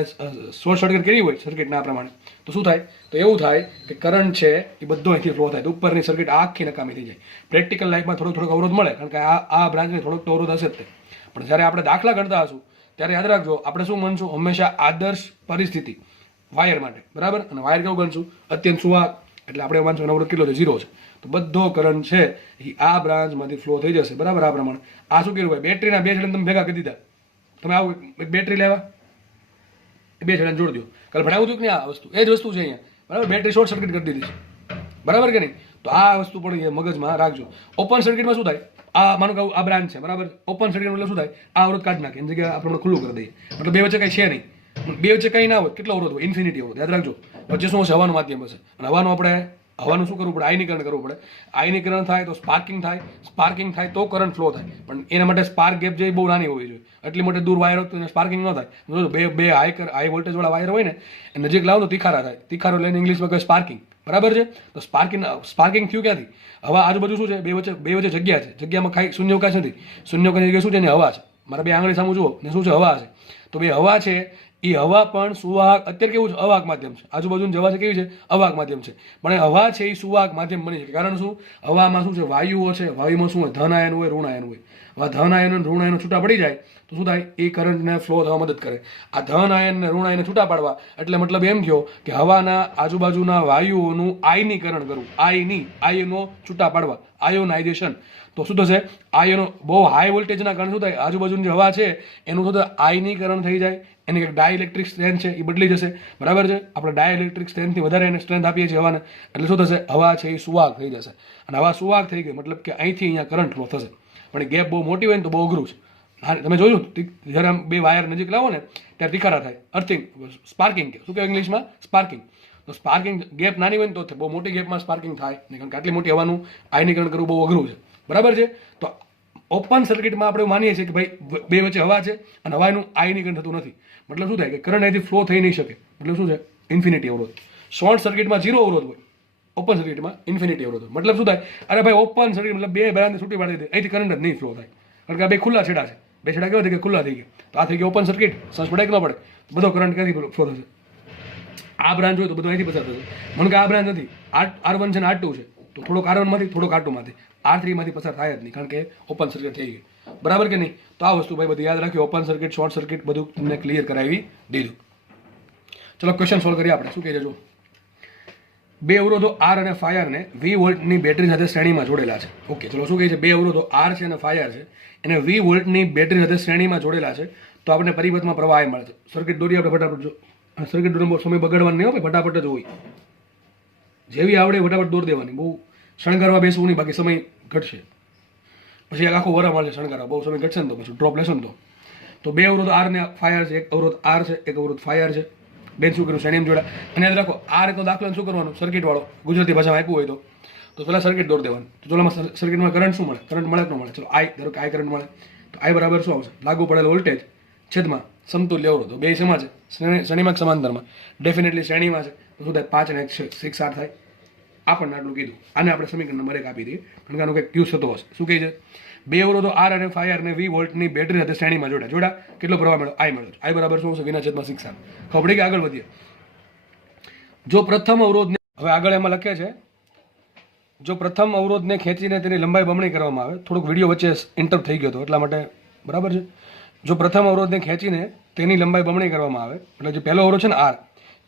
શોર્ટ સર્કિટ કરી હોય સર્કિટના પ્રમાણે તો શું થાય? તો એવું થાય કે કરંટ છે એ બધો અહીંથી ફ્લો થાય તો ઉપરની સર્કિટ આખી નકામી થઈ જાય. પ્રેક્ટિકલ લાઈફમાં થોડોક અવરોધ મળે, કારણ કે આ બ્રાન્ચને થોડોક તો અવરોધ હશે જ તે. પણ જ્યારે આપણે દાખલા ગણતા હશું ત્યારે યાદ રાખજો, આપણે શું ગણશું? હંમેશા આદર્શ પરિસ્થિતિ વાયર માટે. બરાબર? અને વાયર કેવું ગણશું? અત્યંત સુવાહક. એટલે આપણે માનશું અવરોધ કેટલો છે? 0 છે. તો બધો કરંટ છે એ આ બ્રાન્ચમાંથી ફ્લો થઈ જશે. બરાબર? આ પ્રમાણે આ શું કર્યું ભાઈ? બેટરીના 2 છેડા તમે ભેગા કરી દીધા. તમે આવું એક બેટરી લેવા, 2 છેડાને જોડી દો. કાલે ભણાવું હતું કે નહીં? આ વસ્તુ એ જ વસ્તુ છે અહીંયા. બરાબર? બેટરી શોર્ટ સર્કિટ કરી દીધી છે. બરાબર કે નહીં? તો આ વસ્તુ પણ મગજમાં રાખજો. ઓપન સર્કિટમાં શું થાય? આ માનો કે આ બ્રાન્ચ છે. બરાબર? ઓપન સર્કિટ એટલે શું થાય? આ અવરોધ કાઢી નાખે, એની જગ્યાએ આપણે ખુલ્લું કરી દઈએ. મતલબ 2 વચ્ચે કંઈ છે નહીં. 2 વચ્ચે કંઈ ના હોય. કેટલો અવરોધ હોય? ઇન્ફિનિટી અવરોધ. યાદ રાખજો. વચ્ચે શું હશે? હવાનું માધ્યમ હશે. અને હવાનું શું કરવું પડે? આયનીકરણ કરવું પડે. આયનીકરણ થાય તો સ્પાર્કિંગ થાય, સ્પાર્કિંગ થાય તો કરંટ ફ્લો થાય. પણ એના માટે સ્પાર્ક ગેપ જે બહુ નાની હોવી જોઈએ. એટલી મોટી દૂર વાયર હોય તો સ્પાર્કિંગ ન થાય. જો બે હાઈ વોલ્ટેજ વાળા વાયર હોય ને એ નજીક લાવો તો તિખારા થાય. તિખારો લઈને ઇંગ્લિશમાં કહે સ્પાર્કિંગ. બરાબર છે? તો સ્પાર્કિંગ થયું ક્યાંથી? હવા આજુબાજુ શું છે? બે વચ્ચે જગ્યા છે. જગ્યામાં ખાઈ શૂન્યાવકાશ નથી. શૂન્યાવકાશ જગ્યા શું છે? એની હવા છે. મારા 2 આંગળી સામું જુઓ ને શું છે? હવા છે. તો 2 હવા છે એ હવા પણ સુવાહક. અત્યારે કેવું છે? અવાહક માધ્યમ છે. આજુબાજુની હવા છે કેવી છે? અવાહક માધ્યમ છે. પણ એ હવા છે એ સુવાહક માધ્યમ બની છે. કારણ શું? હવામાં શું છે? વાયુઓ છે. વાયુમાં શું હોય? ધન આયન હોય, ઋણ આયન હોય. હવે ધન આયન અને ઋણ આયનો છૂટા પડી જાય તો શું થાય? એ કરંટને ફ્લો થવા મદદ કરે. આ ધન આયન અને ઋણ આયન છૂટા પાડવા એટલે મતલબ એમ થયો કે હવાના આજુબાજુના વાયુઓનું આયનીકરણ કરવું. આયનો છૂટા પાડવા, આયોનાઇઝેશન. તો શું થશે? આયનો બહુ હાઈ વોલ્ટેજના કારણે શું થાય? આજુબાજુની જે હવા છે એનું શું થાય? આયનીકરણ થઈ જાય. એની એક ડાયઇલેક્ટ્રિક સ્ટ્રેન્થ છે એ બદલી જશે. બરાબર છે? આપણે ડાયઇલેક્ટ્રિક સ્ટ્રેન્થથી વધારે એને સ્ટ્રેન્થ આપીએ છીએ હવાને. એટલે શું થશે? હવા છે એ સુવાહક થઈ જશે. અને હવા સુવાહક થઈ ગઈ મતલબ કે અહીંથી અહીંયા કરંટ ફ્લો થશે. પણ એ ગેપ બહુ મોટી હોય ને તો બહુ અઘરું છે. તમે જોયું જ્યારે આમ 2 વાયર નજીક લાવો ને ત્યારે તિખારા થાય. અર્થિંગ, સ્પાર્કિંગ. શું કહેવાય ઇંગ્લિશમાં? સ્પાર્કિંગ. તો સ્પાર્કિંગ ગેપ નાની હોય ને તો બહુ મોટી ગેપમાં સ્પાર્કિંગ થાય નહીં, કારણ કે આટલી મોટી હવાનું આયનીકરણ કરવું બહુ અઘરું છે. બરાબર છે? તો ઓપન સર્કિટમાં આપણે માનીએ છીએ કે ભાઈ 2 વચ્ચે હવા છે અને હવાનું આયનીકરણ થતું નથી. મતલબ શું થાય? કે કરંટ અહીંથી ફ્લો થઈ નહીં શકે. મતલબ શું છે? ઇન્ફિનિટી અવરોધ. શોર્ટ સર્કિટમાં 0 અવરોધ હોય, ઓપન સર્કિટમાં ઇન્ફિનિટી અવરોધ હોય. મતલબ શું થાય? અરે ભાઈ ઓપન સર્કિટ મતલબ 2 બ્રાન્ચને છૂટી પાડી દે, અહીંથી કરંટ જ નહીં ફ્લો થાય, કારણ કે આ 2 ખુલ્લા છેડા છે. 2 છેડા કેવા થઈ ગયા? ખુલ્લા થઈ ગયા. તો આ થઈ ગયો ઓપન સર્કિટ. સંસ પડે કે ન પડે? બધો કરંટ ક્યાંથી ફ્લો થશે? આ બ્રાન્ચ હોય તો બધું અહીંથી પસાર થશે. મને કે આ બ્રાન્ચ નથી, R1 છે ને R2 છે તો થોડોક R1 માંથી થોડોક R2 માંથી, R3 માંથી પસાર થાય જ નહીં, કારણ કે ઓપન સર્કિટ થઈ ગઈ. બરાબર કે નહીં? તો આ વસ્તુ ભાઈ બધી યાદ રાખી. ઓપન સર્કિટ, શોર્ટ સર્કિટ બધું તમને ક્લિયર કરાવી દીધું. ચલો ક્વેશ્ચન સોલ્વ કરીએ આપણે. શું કહે છે જો? 2 અવરોધો R અને φR ને 20 વોલ્ટની બેટરી સાથે શ્રેણીમાં જોડેલા છે. ઓકે, ચલો શું કહે છે? 2 અવરોધો R છે અને φR છે, એને 20 વોલ્ટની બેટરી સાથે શ્રેણીમાં જોડેલા છે. તો આપણે પરિપથમાં પ્રવાહ મળે છે. સર્કિટ દોરી આપણે ફટાફટ જો. સર્કિટ દોરવામાં સમય બગાડવાનો નહીં હોય, ફટાફટ જ હોય. જેવી આવડે ફટાફટ દોર દેવાની. બહુ શણગારવા બેસવું નહીં, બાકી સમય ઘટશે. પછી આખો વરા મળશે શણગારવા, બહુ સમય ઘટશે ને તો પછી ડ્રોપ લેશો ને તો 2 અવરોધ R ને φR છે. એક અવરોધ R છે, એક અવરોધ φR છે. બેન શું કર્યું? શ્રેણીમાં જોડા. અને યાદ રાખો આ રીતનો દાખલો શું કરવાનું? સર્કિટ વાળો ગુજરાતી ભાષામાં આપ્યું હોય તો પેલા સર્કિટ દોર દેવાનું. તો ચોલામાં સર્કિટમાં કરંટ શું મળે? કરંટ મળે કે ન મળે? ચલો ધારો કે I કરંટ મળે તો I બરાબર શું આવશે? લાગુ પડેલ વોલ્ટેજ છેદમાં સમતુલ્ય અવરોધો. 2 શેમાં છે? શ્રેણીમાં સમાંતરમાં. ડેફિનેટલી શ્રેણીમાં છે તો શું થાય? 5 અને 1 6 8 થાય. આપણને આટલું કીધું. આને આપણે સમીકરણ નંબર 1 આપી દઈએ, કારણ કે આનો કંઈક ક્યુ થતો હશે. શું કહે છે? 2 અવરોધો R અને φR ને 20 વોલ્ટની બેટરી સાથે શ્રેણીમાં જોડા. કેટલો પ્રવાહ મળ્યો? I મળ્યો. I બરાબર શું હશે? વિના છેદમાં 6 8. ખબર પડી કે? આગળ વધીએ. જો પ્રથમ અવરોધને હવે આગળ એમાં લખે છે, જો પ્રથમ અવરોધને ખેંચીને તેની લંબાઈ બમણી કરવામાં આવે. થોડુંક વિડીયો વચ્ચે ઇન્ટરપ્ટ થઈ ગયો હતો એટલા માટે. બરાબર છે? જો પ્રથમ અવરોધને ખેંચીને તેની લંબાઈ બમણી કરવામાં આવે, એટલે જે પહેલો અવરોધ છે ને R,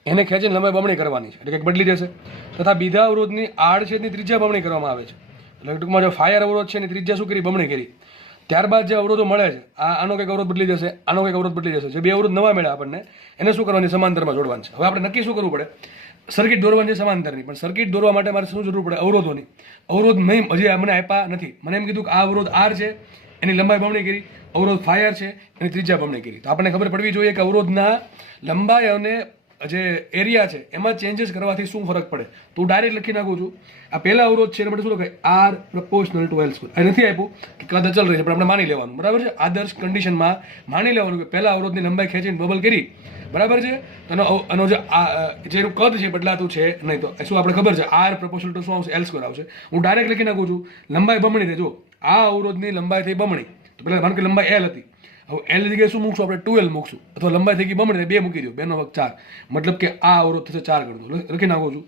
એને ખેંચીને લંબાઈ બમણી કરવાની છે, એટલે કંઈક બદલી જશે. તથા બીજા અવરોધની આડછેદની ત્રિજ્યા બમણી કરવામાં આવે છે. એટલે ટૂંકમાં જો φR અવરોધ છે એની ત્રિજ્યા શું કરી? બમણી કરી. ત્યારબાદ જે અવરોધો મળે છે, આનો કંઈક અવરોધ બદલી જશે, આનો કંઈક અવરોધ બદલી જશે. જે 2 અવરોધ નવા મળ્યા આપણને એને શું કરવાની? સમાંતરમાં જોડવાનું છે. હવે આપણે નક્કી શું કરવું પડે? સર્કિટ દોરવાની છે સમાંતરની. પણ સર્કિટ દોરવા માટે મારે શું જરૂર પડે? અવરોધોની. અવરોધ નહીં હજી મને આપ્યા નથી. મને એમ કીધું કે આ અવરોધ R છે એની લંબાઈ બમણી કરી, અવરોધ φR છે એની ત્રિજ્યા બમણી કરી. તો આપણને ખબર પડવી જોઈએ કે અવરોધના લંબાઈ અને જે એરિયા છે એમાં ચેન્જીસ કરવાથી શું ફરક પડે તો હું ડાયરેક્ટ લખી નાખું છું. આ પહેલા અવરોધ છે એના માટે શું લખાય R proportional to L square. નથી આપ્યું કે કદ અચલ રહે છે પણ આપણે માની લેવાનું, બરાબર છે. આદર્શ કન્ડિશનમાં માની લેવાનું કે પહેલા અવરોધની લંબાઈ ખેંચીને બબલ કરી, બરાબર છે. એનો જેનું કદ છે બદલાતું છે નહીં. તો શું આપણે ખબર છે આર પ્રપોર્શનલ ટુ શું આવશે એલ સ્ક્વેર આવશે. હું ડાયરેક્ટ લખી નાખું છું લંબાઈ બમણી થઈ. જો આ અવરોધની લંબાઈ થઈ બમણી તો પહેલાં માનો કે લંબાઈ એલ હતી, હવે એલ જગ્યાએ શું મૂકશું આપણે 2L મૂકશું, અથવા લંબાઈ થઈ ગઈ બમણી 2 મૂકી દો, 2 નો વર્ગ 4, મતલબ કે આ અવરોધ થશે 4 ગણું. લખી નાખું છું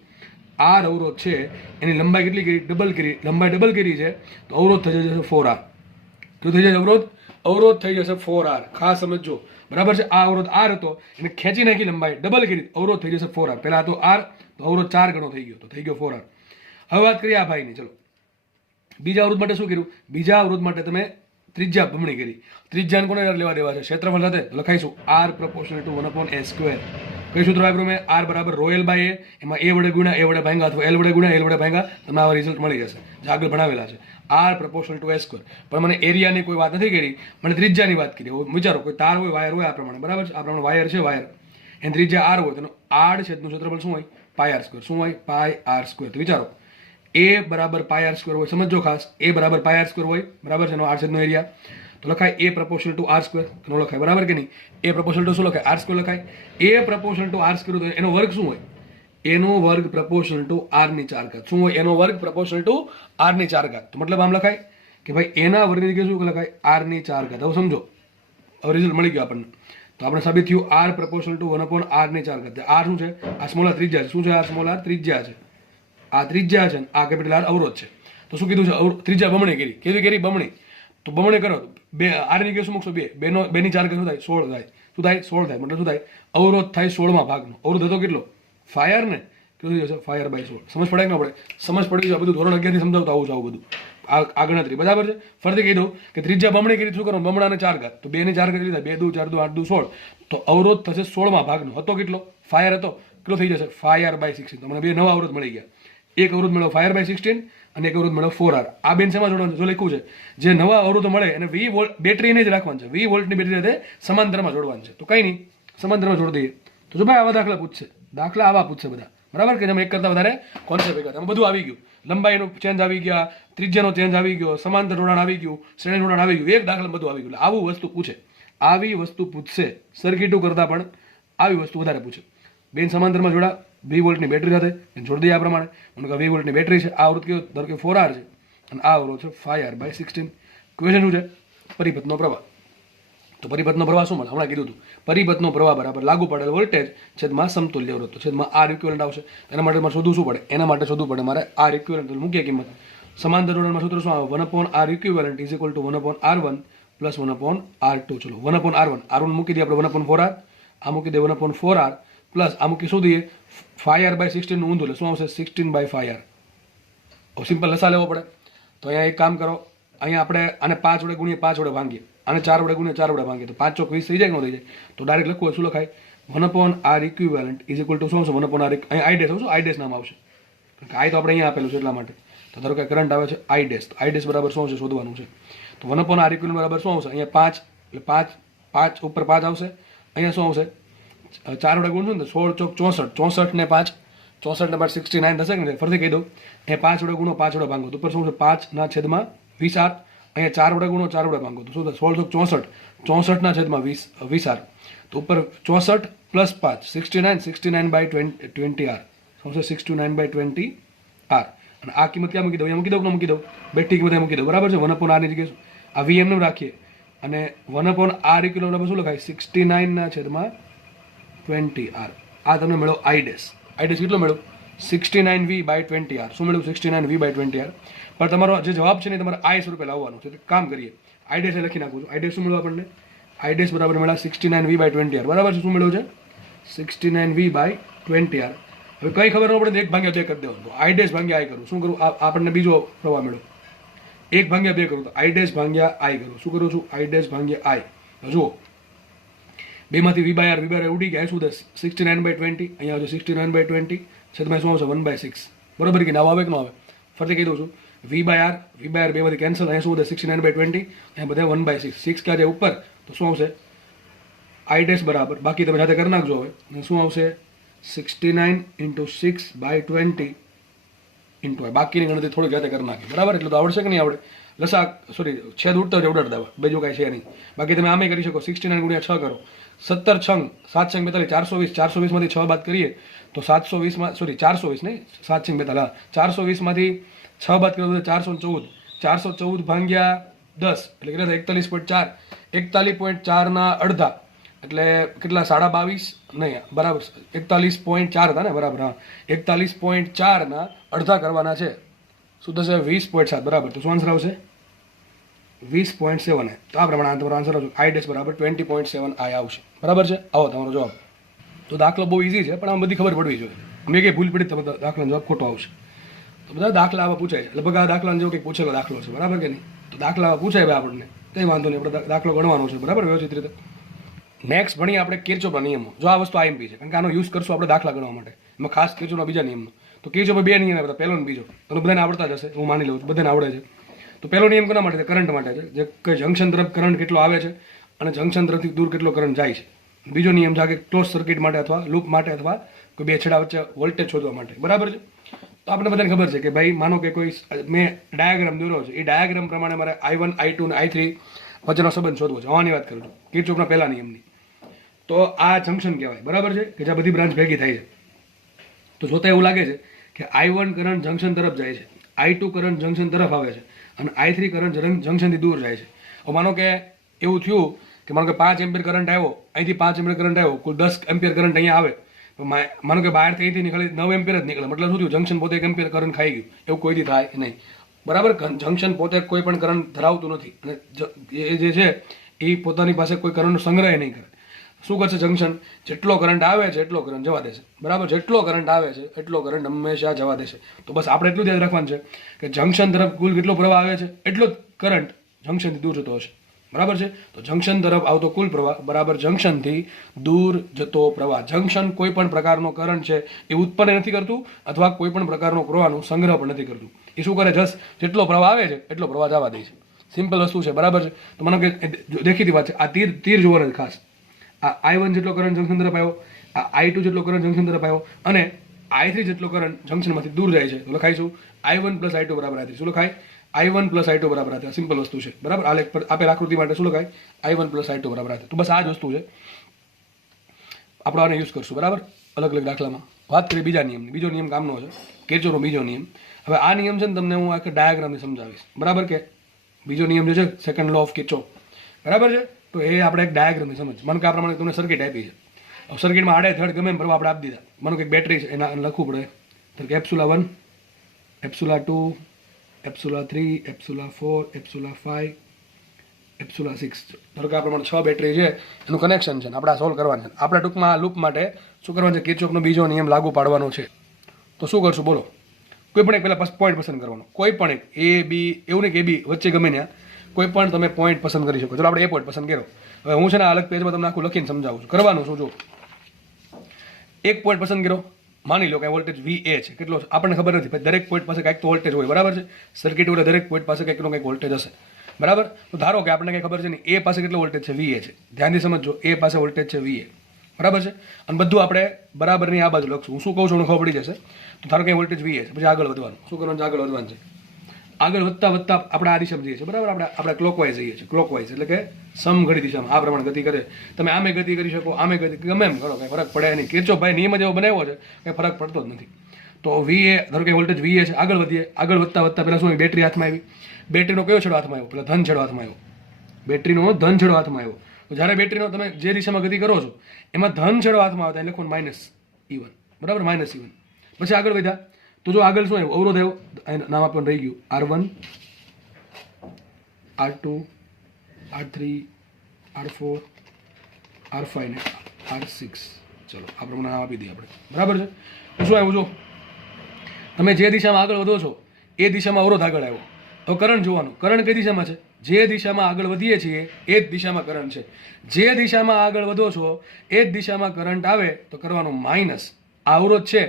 આર અવરોધ છે એની લંબાઈ કેટલી કરી ડબલ કરી, લંબાઈ ડબલ કરી છે તો અવરોધ થઈ જશે 4R. શું થઈ જશે અવરોધ થઈ જશે 4R. ખાસ સમજો, બરાબર છે. આ અવરોધ R હતો એને ખેંચી નાખી લંબાઈ ડબલ કરી, અવરોધ થઈ જશે 4R. પહેલા તો R તો અવરોધ 4 ગણો થઈ ગયો તો થઈ ગયો 4R. હવે વાત કરીએ આ ભાઈની. ચલો બીજા અવરોધ માટે શું કર્યું? બીજા અવરોધ માટે તમે ત્રિજ્યા બમણી કરી. ત્રિજ્યાને કોને લેવા દેવા છે? ક્ષેત્રફળ સાથે લખાઈશું R proportional to 1/s square. કઈ સૂત્ર વાપર્યું મેં? આર બરાબર રોયલ બાય એ, એમાં એ વડે ગુણ્યા એ વડે ભાંગા અથવા એલ વડે ગુણ્યા એલ વડે ભાંગા, તમને આવા રિઝલ્ટ મળી જશે જે આગળ ભણાવેલા છે. R proportional to S square. પણ મને એરિયાની કોઈ વાત નથી કરી, મને ત્રિજ્યાની વાત કરી. વિચારો કોઈ તાર હોય, વાયર હોય આ પ્રમાણે, બરાબર છે. આ પ્રમાણે વાયર છે, વાયર એની ત્રિજ્યા આર હોય, તેનો આડ છેદનું ક્ષેત્રફળ શું હોય? Pi R square. શું હોય? Pi R square. તો વિચારો એ બરાબર પાય આર સ્ક્વેર હોય, સમજો ખાસ, એ બરાબર પાય આર સ્ક્વેર હોય, બરાબર છે. એનો આર છેદનો એરિયા તો લખાય એ પ્રપોર્શનલ ટુ આર સ્ક્વેર. નો લખાય, બરાબર કે નહીં? એ પ્રપોર્શનલ ટુ શું લખાય? આર સ્ક્વેર લખાય. એ પ્રપોર્શનલ ટુ આર સ્ક્વેર, એનો વર્ગ શું હોય? એનો વર્ગ પ્રપોર્શનલ ટુ આર ની 4 ઘાત. શું હોય? એનો વર્ગ પ્રપોર્શનલ ટુ આર ની 4 ઘાત. તો મતલબ આમ લખાય કે ભાઈ એના વર્ગની જગ્યાએ શું લખાય? આર ની 4 ઘાત. હવે સમજો, હવે રિઝલ્ટ મળી ગયો આપણને. તો આપણે સાબિત થયું આર પ્રપોર્શનલ ટુ 1/r ની 4 ઘાત. આર શું છે? આ સ્મોલ આર ત્રિજ્યા છે. શું છે? આ સ્મોલ આર ત્રિજ્યા છે, આ ત્રિજ્યા છે, આ કેપિટલ આર અવરોધ છે. તો શું કીધું છે? ત્રિજ્યા બમણી કરી. કેવી કરી? બમણી. તો બમણી કરો બે, આર ની જગ્યાએ શું મૂકશો? 2. 2 ની 4 ઘાત શું થાય? 16 થાય. શું થાય? 16 થાય. મતલબ શું થાય? અવરોધ થાય 16માં ભાગનો. અવરોધ હતો કેટલો? ફાયર ને, કેટલું થઈ જશે? ફાયર બાય 16. સમજ પડે કે ન પડે? સમજ પડી છે. બધું ધોરણ 11 થી સમજાવતા આવું બધું આ ગણતરી, બરાબર છે. ફરીથી કહી દઉં કે ત્રિજ્યા બમણી કરી શું કરો? બમણાને 4 ઘાત. તો 2 ની 4 ઘાત કેટલી થાય? 2 2 4 2 8 2 16. તો અવરોધ થશે 16માં ભાગનો. હતો કેટલો? ફાયર હતો, કેટલો થઈ જશે? ફાયર બાય 16. તો મને બે નવા અવરોધ મળી ગયા. એક અવરોધ મળ્યો ફાયર બાય 16 અને એક અવરોધ મળ્યો 4R. આ બેન શેમાં જોડવાનું? જો લખ્યું છે જે નવા અવરોધો મળે એને 20 વોલ્ટ બેટરીને જ રાખવાનું છે. 20 વોલ્ટની બેટરી સાથે સમાંતરમાં જોડવાનું છે. તો કઈ નહીં, સમાંતરમાં જોડી દઈએ. તો જો ભાઈ આવા દાખલા પૂછશે, દાખલા આવા પૂછશે બધા, બરાબર કે જેમાં એક કરતા વધારે કોન્સેપ્ટ ભેગા. એમાં બધું આવી ગયું. લંબાઈનો ચેન્જ આવી ગયા, ત્રિજ્યાનો ચેન્જ આવી ગયો, સમાંતર જોડાણ આવી ગયું, શ્રેણી જોડાણ આવી ગયું. એક દાખલા બધું આવી ગયું. આવું વસ્તુ પૂછે, આવી વસ્તુ પૂછશે. સર્કિટો કરતા પણ આવી વસ્તુ વધારે પૂછે. બેન સમાંતરમાં જોડા 20 વોલ્ટની બેટરી સાથે જોડી દઈએ આ પ્રમાણે. મને કહે 20 વોલ્ટની બેટરી છે, આ અવરોધ કયો? ધારો કે 4R છે અને આ અવરોધ છે 5R બાય 16. ક્વેશ્ચન શું છે? પરિપથનો પ્રવાહ. તો પરિપથનો પ્રવાહ શું મળે? હમણાં કીધું હતું. પરિપથનો પ્રવાહ બરાબર લાગુ પડેલ વોલ્ટેજ છેદમાં સમતુલ્ય અવરોધ. તો છેદમાં આર ઇક્વિવેલન્ટ આવશે. એના માટે મારે શોધવું શું પડે? એના માટે શોધવું પડે મારે આર ઇક્વિવેલન્ટ. મૂકીએ કિંમત. સમાંતર જોડાણમાં સૂત્ર શું આવે? 1/r equivalent is equal to 1/r1 plus 1/r2. ચલો 1/r1, r1 મૂકી દઈએ આપણે 1/4r, આ મૂકી દઈએ 1/4r પ્લસ આ મૂકી શું દઈએ? 5R બાય 16 નું ઊંધું એટલે શું આવશે? 16 બાય 5R. સિમ્પલ લસા લેવો પડે. તો અહીંયા એક કામ કરો, અહીંયા આપણે આને 5 વડે ગુણીએ, 5 વડે ભાંગીએ, આને 4 વડે ગુણીએ, 4 વડે ભાંગીએ. તો 5 ચોક 20 થઈ જાય કે ન થઈ જાય? તો ડાયરેક્ટ લખવું હોય શું લખાય? 1/r equivalent is equal to શું આવશે? 1/r. અહીંયા આઈ ડેશ આવશે. આઈ ડેશ નામ આવશે કારણ કે આઈ તો આપણે અહીંયા આપેલું છે એટલા માટે. તો ધારો કે કરંટ આવે છે આઈ ડેશ. તો આઈ ડેશ બરાબર શું આવશે? શોધવાનું છે. તો 1/r ઇક્વિવેલન્ટ બરાબર શું આવશે? અહીંયા 5 એટલે 5 ઉપર 5 આવશે. અહીંયા શું આવશે? 4 વડે ગુણશું ને 16 ચોક 64, 64 ને 5, 64 ને 5 69 થશે કે નહીં? ફરીથી કહી દઉં, એ 5 વડે ગુણો, 5 વડે ભાંગો તો ઉપર શું છે? 5 ના છેદમાં 20R. અહીંયા 4 વડે ગુણો, 4 વડે ભાંગો તો શું થાય? 16 ચોક 64, 64 ના છેદમાં 20R. તો ઉપર 64 પ્લસ 5 69, 69 બાય 20R. શું છે? 69 બાય 20R. અને આ કિંમત ક્યાં મૂકી દઉં? અહીંયા મૂકી દઉં કે ન મૂકી દઉં? બેઠી કિંમત મૂકી દઉં, બરાબર છે. 1/r ની જગ્યાએ આ VM ને રાખીએ અને 1/r ઇક્વિવેલન્ટ શું લખાય? 69 ના છેદમાં 20R. આ તમને મળ્યો આઈ ડેશ. આઈ ડેશ કેટલો મળ્યો? 69V by 20R. શું મળ્યું? 69V by 20R. પણ તમારો જે જવાબ છે ને તમારે આઈ સ્વરૂપે લાવવાનો છે. કામ કરીએ, આઈ ડેશ લખી નાખું છું. આઈ ડેશ શું મળ્યું આપણને? આઈ ડેશ બરાબર મળ્યા 69V બાય 20R. બરાબર છે. શું મળ્યું છે? 69V by 20R. હવે કઈ ખબર ન પડે 1 ભાગ્યા 2 કરી દેવાનું. તો આઈ ડેશ ભાગ્યા આઈ કરું. શું કરું? આપણને બીજો પ્રવાહ મળ્યો. 1 ભાગ્યા 2 કરું તો આઈ ડેશ ભાગ્યા આઈ કરું. શું કરું છું? આઈ ડેશ ભાગ્યા આઈ. જુઓ, બેમાંથી V બાય આર ઉડી ગયા. શું થાય? 69 બાય 20. અહીંયા આવશે 69 બાય 20 છેદમાં શું આવશે? 1/6. બરોબર કે ના? આવે કે ન આવે? ફરીથી કહી દઉં છું. V બાય આર બેમાંથી કેન્સલ. અહીંયા શું થાય? 69 બાય 20. અહીંયા બધા 1/6. 6 ક્યાં જાય? ઉપર. તો શું આવશે? આઈ ડેશ બરાબર, બાકી તમે સાથે કરી નાખજો. હવે શું આવશે? 69 × 6/20 × બાકીની ગણતરી થોડી જાતે કરી નાખી, બરાબર? એટલું તો આવડશે કે નહીં આવડે? લસા સોરી છેદ ઉડતા જ ઉડાડ દેવા, બીજું કાંઈ છે નહીં. બાકી તમે આમે કરી શકો. 69 × 6 કરો, 17 છંગ 7 છંગ 42, 420. 420માંથી 6 બાદ કરીએ તો 720 સોરી 420 નહીં, 7 છંગ 42, 420માંથી 6 બાદ કરીએ તો 414. 414 ભાગ્યા 10 એટલે કેટલા થાય? 41.4. 41.4 ના અડધા એટલે કેટલા? 22.5 નહીં, બરાબર 41.4 હતા ને, બરાબર? હા, 41.4 ના અડધા કરવાના છે. શું થશે? 20.7, બરાબર. તો શું આન્સર આવશે? 20.7. તો આ પ્રમાણે તમારો આન્સર આવશે. I ડેશ બરાબર 20.7 I આવશે, બરાબર છે? આવો તમારો જવાબ. તો દાખલો બહુ ઇઝી છે, પણ આમાં બધી ખબર પડવી જોઈએ. મેં કંઈ ભૂલ પડી તો દાખલાનો જવાબ ખોટો આવશે. તો બધા દાખલા આવા પૂછાય છે, લગભગ આ દાખલાનો જેવો કંઈક પૂછેલો દાખલો છે, બરાબર કે નહીં? તો દાખલા આવા પૂછાય ભાઈ આપણને, કંઈ વાંધો નહીં, આપણે દાખલો ગણવાનો છે, બરાબર, વ્યવસ્થિત રીતે. નેક્સ્ટ ભણીએ આપણે કિર્ચોફના નિયમો. જો આ વસ્તુ IMP છે, કારણ કે આનો યુઝ કરશું આપણે દાખલા ગણવા માટે. એમાં ખાસ કિર્ચોફના બીજા નિયમનો. તો કિર્ચોફમાં 2 નિયમ આવ્યા, પહેલો અને બીજો. તો બધાને આવડતા જ હશે, હું માની લઉં છું બધાને આવડે છે. તો પહેલો નિયમ કોના માટે છે? કરંટ માટે છે, જે કે જંક્શન તરફ કરંટ કેટલો આવે છે અને જંક્શન તરફથી દૂર કેટલો કરંટ જાય છે. બીજો નિયમ છે કે ક્લોઝ સર્કિટ માટે અથવા લૂપ માટે અથવા કોઈ બે છેડા વચ્ચે વોલ્ટેજ શોધવા માટે, બરાબર છે? તો આપણે બધાને ખબર છે કે ભાઈ માનો કે કોઈ મેં ડાયાગ્રામ દોર્યો છે, એ ડાયાગ્રામ પ્રમાણે મારે I1, I2 અને I3 વચ્ચેનો સંબંધ શોધવો છે. હવાની વાત કરું છું, કિર્ચોફના પહેલા નિયમની. તો આ જંક્શન કહેવાય, બરાબર છે, કે જ્યાં બધી બ્રાન્ચ ભેગી થાય છે. તો જોતા એવું લાગે છે કે I1 કરંટ જંક્શન તરફ જાય છે, I2 કરંટ જંક્શન તરફ આવે છે અને I3 કરંટ જંક્શનથી દૂર જાય છે. હવે માનો કે એવું થયું કે માનો કે 5 એમ્પિયર કરંટ આવ્યો, અહીંથી 5 એમ્પિયર કરંટ આવ્યો, કુલ 10 એમ્પિયર કરંટ અહીંયા આવે. માનો કે બહારથી અહીંથી નીકળે 9 એમ્પિયર જ નીકળે, મતલબ શું થયું? જંક્શન પોતે 1 એમ્પિયર કરંટ ખાઈ ગયું. એવું કોઈથી થાય નહીં, બરાબર? જંક્શન પોતે કોઈ પણ કરંટ ધરાવતું નથી અને એ જે છે એ પોતાની પાસે કોઈ કરંટનો સંગ્રહ નહીં કરે. શું કરશે જંક્શન? જેટલો કરંટ આવે છે એટલો કરંટ જવા દેશે, બરાબર? જેટલો કરંટ આવે છે એટલો કરંટ હંમેશા જવા દેશે. તો બસ આપણે એટલું યાદ રાખવાનું છે કે જંક્શન તરફ કુલ કેટલો પ્રવાહ આવે છે એટલો જ કરંટ જંક્શનથી દૂર જતો હશે, બરાબર છે? તો જંક્શન તરફ આવતો કુલ પ્રવાહ બરાબર જંક્શનથી દૂર જતો પ્રવાહ. જંક્શન કોઈ પણ પ્રકારનો કરંટ છે એ ઉત્પન્ન નથી કરતું અથવા કોઈ પણ પ્રકારનો પ્રવાહનો સંગ્રહ પણ નથી કરતું. એ શું કરે? જસ્ટ જેટલો પ્રવાહ આવે છે એટલો પ્રવાહ જવા દે છે. સિમ્પલ વસ્તુ છે, બરાબર છે? તો મને કે દેખીતી વાત છે, આ તીર જોવાનું ખાસ. આ I1 જેટલો કરંટ જંક્શન તરફ આવ્યો, આ I2 જેટલો કરંટ જંક્શન તરફ આવ્યો અને I3 જેટલો કરંટ જંક્શનમાંથી દૂર જાય છે. તો લખાઈશું I1 + I2 = I3. શું લખાય? I1 + I2 = I3. સિમ્પલ વસ્તુ છે, બરાબર? આ લેખ પર આપેલ આકૃતિ માટે શું લખાય? I1 + I2 = I3. તો બસ આ જ વસ્તુ છે, આપણે આને યુઝ કરશું, બરાબર? અલગ અલગ દાખલામાં. વાત કરીએ બીજા નિયમની. બીજો નિયમ કામનો છે, કિર્ચોફનો બીજો નિયમ. હવે આ નિયમ છે ને તમને હું આખા ડાયાગ્રામથી સમજાવીશ, બરાબર? કે બીજો નિયમ જે છે સેકન્ડ લો ઓફ કિર્ચોફ, બરાબર છે? તો એ આપણે એક ડાયાગ્રામથી સમજ. માનો કે આ પ્રમાણે તમને સર્કિટ આપી છે. સર્કિટમાં આડે થર્ડ ગમે એમ પ્રવાહ આપણે આપી દીધા. માનો કે બેટરી છે, એના લખવું પડે તો કે ε1, ε2, ε3, ε4, ε5, ε6. ધારો કે આ પ્રમાણે 6 બેટરી છે, એનું કનેક્શન છે, આપણે આ સોલ્વ કરવાનું છે. આપણે ટૂંકમાં આ લૂપ માટે શું કરવાનું છે? કિર્ચોફનો બીજો નિયમ લાગુ પાડવાનો છે. તો શું કરશું બોલો? કોઈ પણ એક પહેલાં પોઈન્ટ પસંદ કરવાનો, કોઈ પણ એક A, B, એવું નહીં કે A, B વચ્ચે ગમે ત્યાં કોઈ પણ તમે પોઈન્ટ પસંદ કરી શકો. ચલો આપણે એ પોઈન્ટ પસંદ કર્યો. હવે હું છે ને અલગ પેજમાં તમને આખું લખીને સમજાવું છું. કરવાનું શું? જો એક પોઈન્ટ પસંદ કર્યો, માની લો કે વોલ્ટેજ VA છે, કેટલો છે આપણને ખબર નથી, દરેક પોઈન્ટ પાસે કંઈક તો વોલ્ટેજ હોય, બરાબર છે? સર્કિટ એટલે દરેક પોઈન્ટ પાસે કંઈકનો કંઈક વોલ્ટેજ હશે, બરાબર? તો ધારો કે આપણને કંઈ ખબર છે નહીં, A પાસે કેટલો વોલ્ટેજ છે? VA છે. ધ્યાનથી સમજો, A પાસે વોલ્ટેજ છે VA, બરાબર છે? અને બધું આપણે બરાબરની આ બાજુ લખશું. હું શું કહું છું મને ખબર પડી જશે. તો ધારો કે વોલ્ટેજ VA છે, પછી આગળ વધવાનું. શું કરવાનું છે? આગળ વધવાનું છે. આગળ વધતા વધતા આપણે આ દિશામાં જઈએ છીએ, બરાબર? આપણે ક્લોકવાઇઝ જઈએ છીએ. ક્લોકવાઇઝ એટલે કે સમઘડી દિશામાં આ પ્રમાણે ગતિ કરે. તમે આમે ગતિ કરી શકો, આમે ગતિ ગમે એમ કરો, કંઈ ફરક પડે નહીં. કિર્ચોફભાઈ નિયમ જ એવો બનાવ્યો છે કંઈ ફરક પડતો જ નથી. તો VA, ધારો કે વોલ્ટેજ VA છે, આગળ વધીએ. આગળ વધતા વધતા પહેલાં શું? બેટરી હાથમાં આવી. બેટરીનો કયો છેડો હાથમાં આવ્યો? પહેલાં ધન છેડો હાથમાં આવ્યો. બેટરીનો ધન છેડો હાથમાં આવ્યો. તો જ્યારે બેટરીનો તમે જે દિશામાં ગતિ કરો છો એમાં ધન છેડો હાથમાં આવતા લખવાનું -E1, બરાબર? -E1. પછી આગળ વધ્યા તો જો આગળ શું આવ્યું? અવરોધ આવ્યો, નામ આપણને રહી ગયું R1, R2, R3, R4, R5 ને R6. ચલો આ પ્રમાણે નામ આપી દઈએ આપણે, બરાબર છે? તો શું આવ્યું? જો તમે જે દિશામાં આગળ વધો છો એ દિશામાં અવરોધ આગળ આવ્યો. તો કરંટ જોવાનું, કરંટ કઈ દિશામાં છે? જે દિશામાં આગળ વધીએ છીએ એ જ દિશામાં કરંટ છે. જે દિશામાં આગળ વધો છો એ જ દિશામાં કરંટ આવે તો કરવાનું માઇનસ. આ અવરોધ છે,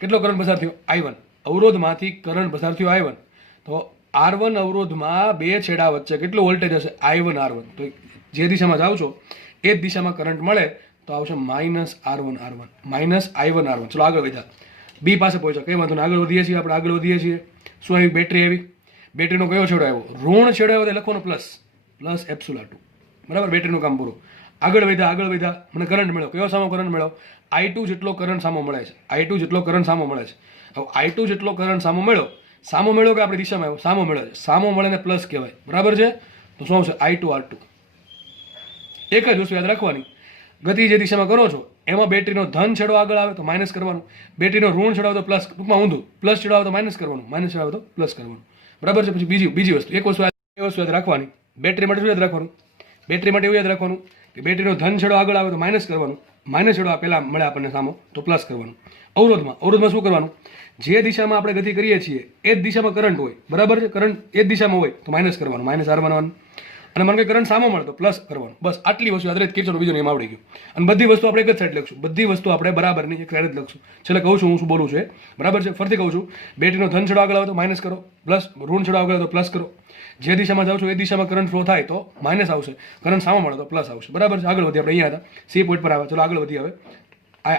કેટલો કરંટ પસાર થયો? I1. અવરોધમાંથી કરંટ પસાર થયો I1. તો R1 અવરોધમાં બે છેડા વચ્ચે કેટલો વોલ્ટેજ હશે? I1 R1. તો જે દિશામાં જાઓ છો એ જ દિશામાં કરંટ મળે તો આવશે -R1R1 -I1R1. ચલો આગળ વધ્યા, બી પાસે પહોંચ્યા, કઈ વાંધો નહીં, આગળ વધીએ છીએ આપણે, આગળ વધીએ છીએ. શું આવી? બેટરી આવી. બેટરીનો કયો છેડો આવ્યો? ઋણ છેડો આવ્યો, એટલે લખવાનો પ્લસ એપ્સિલોન 2. બરાબર, બેટરીનું કામ પૂરું. આગળ વધ્યા, મને કરંટ મળ્યો. કયો સામો કરંટ મળ્યો? I2 જેટલો કરંટ સામો મળે છે. I2 જેટલો કરંટ સામો મળે છે. હવે I2 જેટલો કરંટ સામો મળ્યો કે આપણી દિશામાં આવ્યો? સામો મળ્યો છે. સામો મળે ને પ્લસ કહેવાય. બરાબર છે, તો શું આવશે? I2R2. એક જ વસ્તુ યાદ રાખવાની, ગતિ જે દિશામાં કરો છો એમાં બેટરીનો ધન છેડો આગળ આવે તો માઇનસ કરવાનું, બેટરીનો ઋણ છેડો આવે તો પ્લસ, ટૂંકમાં ઊંધું, પ્લસ છેડો આવે તો માઇનસ કરવાનું, માઇનસ છેડો આવે તો પ્લસ કરવાનું. બરાબર છે. પછી બીજી વસ્તુ, એક વસ્તુ યાદ રાખવાની, બેટરી માટે શું યાદ રાખવાનું? બેટરી માટે એવું યાદ રાખવાનું કે બેટરીનો ધન છેડો આગળ આવે તો માઇનસ કરવાનું, માઇનસ છેડો પહેલા મળે આપણને સામો તો પ્લસ કરવાનું. અવરોધમાં શું કરવાનું? જે દિશામાં આપણે ગતિ કરીએ છીએ એ જ દિશામાં કરંટ હોય. બરાબર છે, કરંટ એ જ દિશામાં હોય તો માઇનસ કરવાનું, -R1. અને મને કંઈ કરંટ સામો મળે તો પ્લસ કરવાનું. બસ આટલી વસ્તુ યાદ રહે. કિર્ચોફનો બીજો નિયમ આવડી ગયો. અને બધી વસ્તુ આપણે એક જ સાઈડ લખશું, બધી વસ્તુ આપણે બરાબરની એક સાઈડ જ લખશું. છેલ્લે કહું છું હું શું બોલું છું એ. બરાબર છે, ફરીથી કહું છું, બેટરીનો ધન છેડો આગળ આવે તો માઇનસ કરો, પ્લસ ઋણ છેડો આગળ આવે તો પ્લસ કરો. જે દિશામાં જાઓ છો એ દિશામાં કરંટ ફ્લો થાય તો માઇનસ આવશે, કરંટ સામો મળે તો પ્લસ આવશે. બરાબર છે. આગળ વધીએ, આપણે અહીંયા હતા, સી પોઈન્ટ પર આવે. ચલો આગળ વધીએ. હવે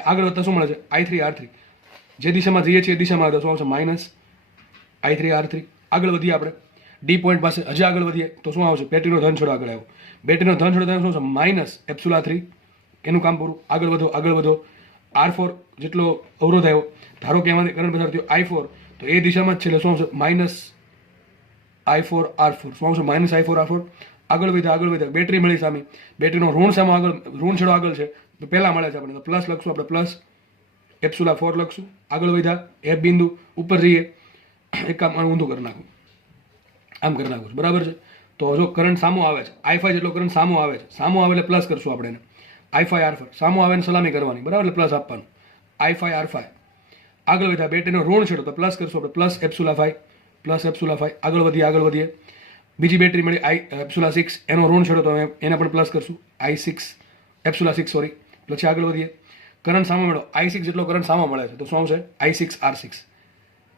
આગળ વધતા શું મળે છે? I3R3. જે દિશામાં જઈએ છીએ એ દિશામાં આવે તો શું આવશે? -I3R3. આગળ વધીએ આપણે ડી પોઈન્ટ પાસે, હજી આગળ વધીએ તો શું આવશે? બેટરીનો ધન છેડો આગળ આવ્યો. બેટરીનો ધન છેડો શું છે? -ε3. એનું કામ પૂરું. આગળ વધો. R4 જેટલો અવરોધ આવ્યો, ધારો કે એમાંથી કરંટ પસાર થયો I4, તો એ દિશામાં જ છે એટલે શું આવશે? -I4R4. શું આવશે? -I4R4. આગળ વધ્યા, બેટરી મળી સામે, બેટરીનો ઋણ છેડો આગળ છે તો પહેલા મળે છે આપણે તો પ્લસ લખશું, આપણે પ્લસ ε4 લખશું. આગળ વધ્યા, F બિંદુ ઉપર જઈએ, એક કામ ઊંધું કરી નાખું, આમ કરી નાખું. બરાબર છે. તો જો કરંટ સામો આવે છે, I5 જેટલો કરંટ સામો આવે છે, સામો આવે એટલે પ્લસ કરશું આપણે એને. I5R5 સામો આવે ને સલામી કરવાની. બરાબર, એટલે પ્લસ આપવાનું. I5R5. આગળ વધ્યા, બેટરીનો ઋણ છેડો તો પ્લસ કરશું આપણે, પ્લસ ε5. આગળ વધીએ, બીજી બેટરી મળી ε6, એનો ઋણ છેડો તો એને પણ પ્લસ કરશું, ε6 સોરી. પછી આગળ વધીએ, કરંટ સામો મળ્યો, I6 જેટલો કરંટ સામો મળે છે તો શું આવશે? I6R6.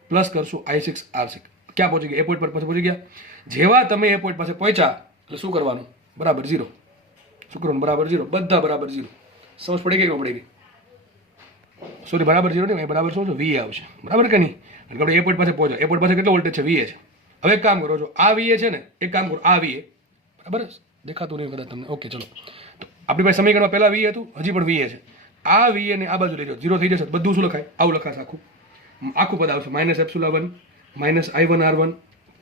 પ્લસ કરશું I6R6. ક્યાં પહોંચી ગયા? એ પોઈન્ટ પર પહોંચી ગયા. જેવા તમે એ પોઈન્ટ પાસે પહોંચ્યા એટલે શું કરવાનું? બરાબર 0. શું કરવાનું? બરાબર 0. બધા બરાબર 0. સમજ પડી ગઈ કે પડી ગઈ? સોરી, બરાબર 0 નહીં, બરાબર શું છે? VA આવશે. બરાબર કે નહીં? એટલે આપણે એ પોઈન્ટ પાસે પહોંચ્યા, એ પોઈન્ટ પાસે કેટલો વોલ્ટેજ છે? VA છે. હવે એક કામ કરો, જો આ VA છે ને, એક કામ કરો, આ VA, બરાબર દેખાતું નહીં કદાચ તમને. ઓકે, ચલો, તો આપણી પાસે સમીકરણમાં પહેલા VA હતું, હજી પણ VA છે. આ VA ને આ બાજુ લઈ જાઓ, 0 થઈ જશે. બધું શું લખાય? આવું લખાશે. આખું પદ આવશે -ε1 -I1R1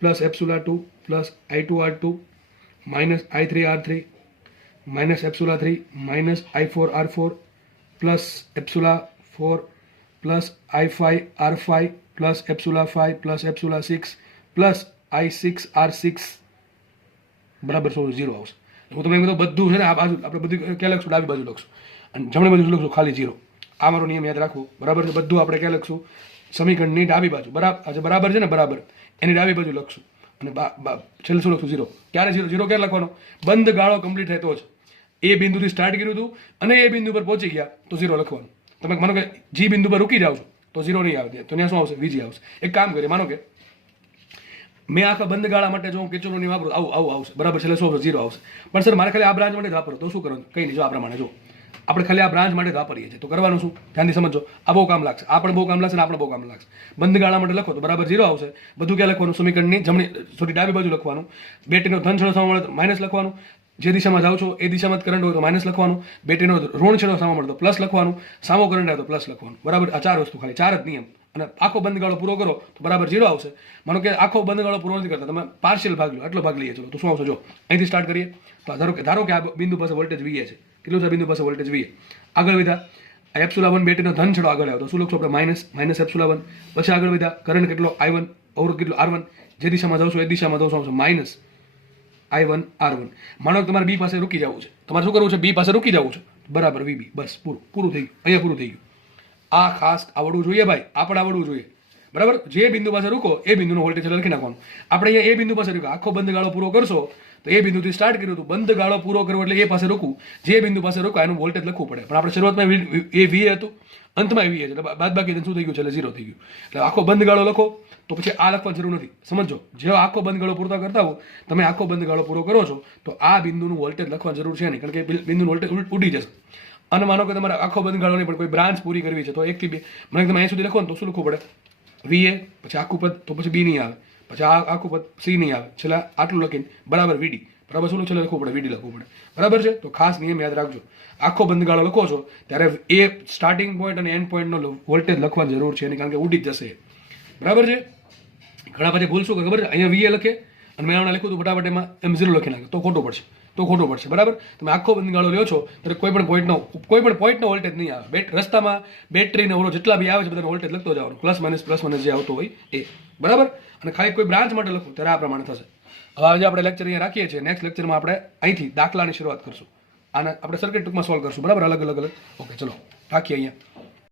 plus ε2 plus I2R2 -I3R3 -ε3 -I4R4 plus ε4 plus I5R5 plus ε5 plus ε6 plus I6R6 બરાબર 0 આવશે. હું તમને એમ કીધું બધું છે ને આ બાજુ આપણે બધું ક્યાં લખશું? ડાબી બાજુ લખશું, અને જમણી બાજુ લખશું ખાલી 0. આ મારો નિયમ યાદ રાખવો. બરાબર છે. બધું આપણે ક્યાં લખશું? સમીકરણની ડાબી બાજુ. બરાબર છે ને, બરાબર એની ડાબી બાજુ લખશું, અને છેલ્લે શું લખશું? 0. ક્યારે 0 ક્યારે લખવાનો? બંધ ગાળો કમ્પ્લીટ થાય તો જ. એ બિંદુથી સ્ટાર્ટ કર્યું હતું અને એ બિંદુ પર પહોંચી ગયા તો 0 લખવાનું. તમે માનો કે જી બિંદુ પર રૂકી જાઓ છો તો 0 નહીં આવે, તો ત્યાં શું આવશે? VG આવશે. એક કામ કરીએ, માનો કે મેં આખા બંધ ગાળા માટે જો હું કિર્ચોફનો નિયમ વાપરું, આવું આવશે. બરાબર, છેલ્લે શું આવશે? 0 આવશે. પણ સર મારે ખાલી આ બ્રાન્ચ માટે જ વાપરો તો શું કરવાનું? કંઈ નહીં, જો આ પ્રમાણે જો આપણે ખાલી આ બ્રાન્ચ માટે જ વાપરીએ છીએ તો કરવાનું શું? ધ્યાનથી સમજો. આ બહુ કામ લાગશે, આ પણ બહુ કામ લાગશે ને આ પણ બહુ કામ લાગશે. બંધ ગાળા માટે લખો તો બરાબર 0 આવશે. બધું ક્યાં લખવાનું? સમીકરણની ડાબી બાજુ લખવાનું. બેટરીનો ધન છેડો સામો મળે તો માઇનસ લખવાનું, જે દિશામાં જાઓ છો એ દિશામાં કરંટ હોય તો માઇનસ લખવાનું, બેટરીનો ઋણ છેડો સામો મળે તો પ્લસ લખવાનું, સામો કરંટ આવે તો પ્લસ લખવાનું. બરાબર, આ 4 વસ્તુ, ખાલી 4 જ નિયમ. અને આખો બંધ ગાળો પૂરો કરો તો બરાબર 0 આવશે. માનો કે આખો બંધ ગાળો પૂરો નથી કરતા, તમે પાર્શિયલ ભાગ લો, આટલો ભાગ લઈએ ચલો, તો શું આવશે? જો અહીંથી સ્ટાર્ટ કરીએ તો ધારો કે આ બિંદુ પાસે વોલ્ટેજ VA છે. કેટલું છે બિંદુ પાસે વોલ્ટેજ VA? આગળ વધ્યા, ε1 બેટરીનો ધન છેડો આગળ આવ્યો તો શું લખશું આપણે? -ε1. પછી આગળ વધ્યા, કરંટ કેટલો? I1, અવરોધ કેટલો? R1. જે દિશામાં જાવ છો એ દિશામાં તો શું આવશે? -I1R1. માનો કે તમારે બી પાસે રૂકી જવું છે, તમારે શું કરવું છે? બી પાસે રૂકી જવું છે. બરાબર, VB. બસ પૂરું થઈ ગયું. અહીંયા પૂરું થઈ ગયું. આ ખાસ આવડવું જોઈએ ભાઈ, આપણે આવડવું જોઈએ. બરાબર, જે બિંદુ પાસે રૂકો એ બિંદુનો વોલ્ટેજ લખી નાખવાનું. આપણે અહીંયા એ બિંદુ પાસે રૂકો, આખો બંધ ગાળો પૂરો કરશો તો એ બિંદુથી સ્ટાર્ટ કર્યું હતું, બંધ ગાળો પૂરો કરવો એટલે એ પાસે રોકવું, જે બિંદુ પાસે રોકો એનું વોલ્ટેજ લખવું પડે. પણ આપણે શરૂઆતમાં એ VA હતું, અંતમાં VA છે, એટલે બાદ બાકી શું થઈ ગયું છે? એટલે 0 થઈ ગયું. એટલે આખો બંધ ગાળો લખો તો પછી આ લખવાની જરૂર નથી. સમજો, જે આખો બંધ ગાળો પૂરો કરતા હો તમે આખો બંધ ગાળો પૂરો કરો છો તો આ બિંદુનું વોલ્ટેજ લખવાની જરૂર છે નહીં, કારણ કે બિંદુનું વોલ્ટેજ ઉડી જશે. અને માનો કે તમારે આખો બંધ ગાળો નહીં પણ કોઈ બ્રાન્ચ પૂરી કરવી છે તો 1 થી 2 મને તમે અહીં સુધી લખો ને તો શું લખવું પડે VA, પછી આખું પદ તો પછી B નહીં આવે, પછી આ આખું પદ C નહીં આવે, છેલ્લા આટલું લખીને બરાબર VD, બરાબર શું છેલ્લે લખવું પડે VD લખવું પડે, બરાબર છે. તો ખાસ નિયમ યાદ રાખજો, આખો બંધગાળો લખો છો ત્યારે એ સ્ટાર્ટિંગ પોઈન્ટ અને એન્ડ પોઈન્ટનો વોલ્ટેજ લખવાની જરૂર છે એની, કારણ કે ઉડી જ જશે, બરાબર છે. ઘણા પછી ભૂલ શું કરે ખબર છે, અહીંયા VA લખે અને મેં હમણાં લખ્યું હતું ફટાફટ એમાં M0 લખી નાખે તો ખોટું પડશે, બરાબર. તમે આખો બંધગાળો લ્યો છો ત્યારે કોઈ પણ પોઈન્ટનો વોલ્ટેજ નહીં આવે. રસ્તામાં બેટરીને ઓલો જેટલા બી આવે છે બધાનો વોલ્ટેજ લખતો જવાનો, પ્લસ માઇનસ જે આવતો હોય એ, બરાબર. અને ખાલી કોઈ બ્રાન્ચ માટે લખો ત્યારે આ પ્રમાણે થશે. હવે આજે આપણે લેક્ચર અહીંયા રાખીએ છીએ. નેક્સ્ટ લેક્ચરમાં આપણે અહીંથી દાખલાની શરૂઆત કરશું. આને આપણે સર્કિટ ટૂંકમાં સોલ્વ કરશું, બરાબર, અલગ. ઓકે, ચલો રાખીએ અહીંયા.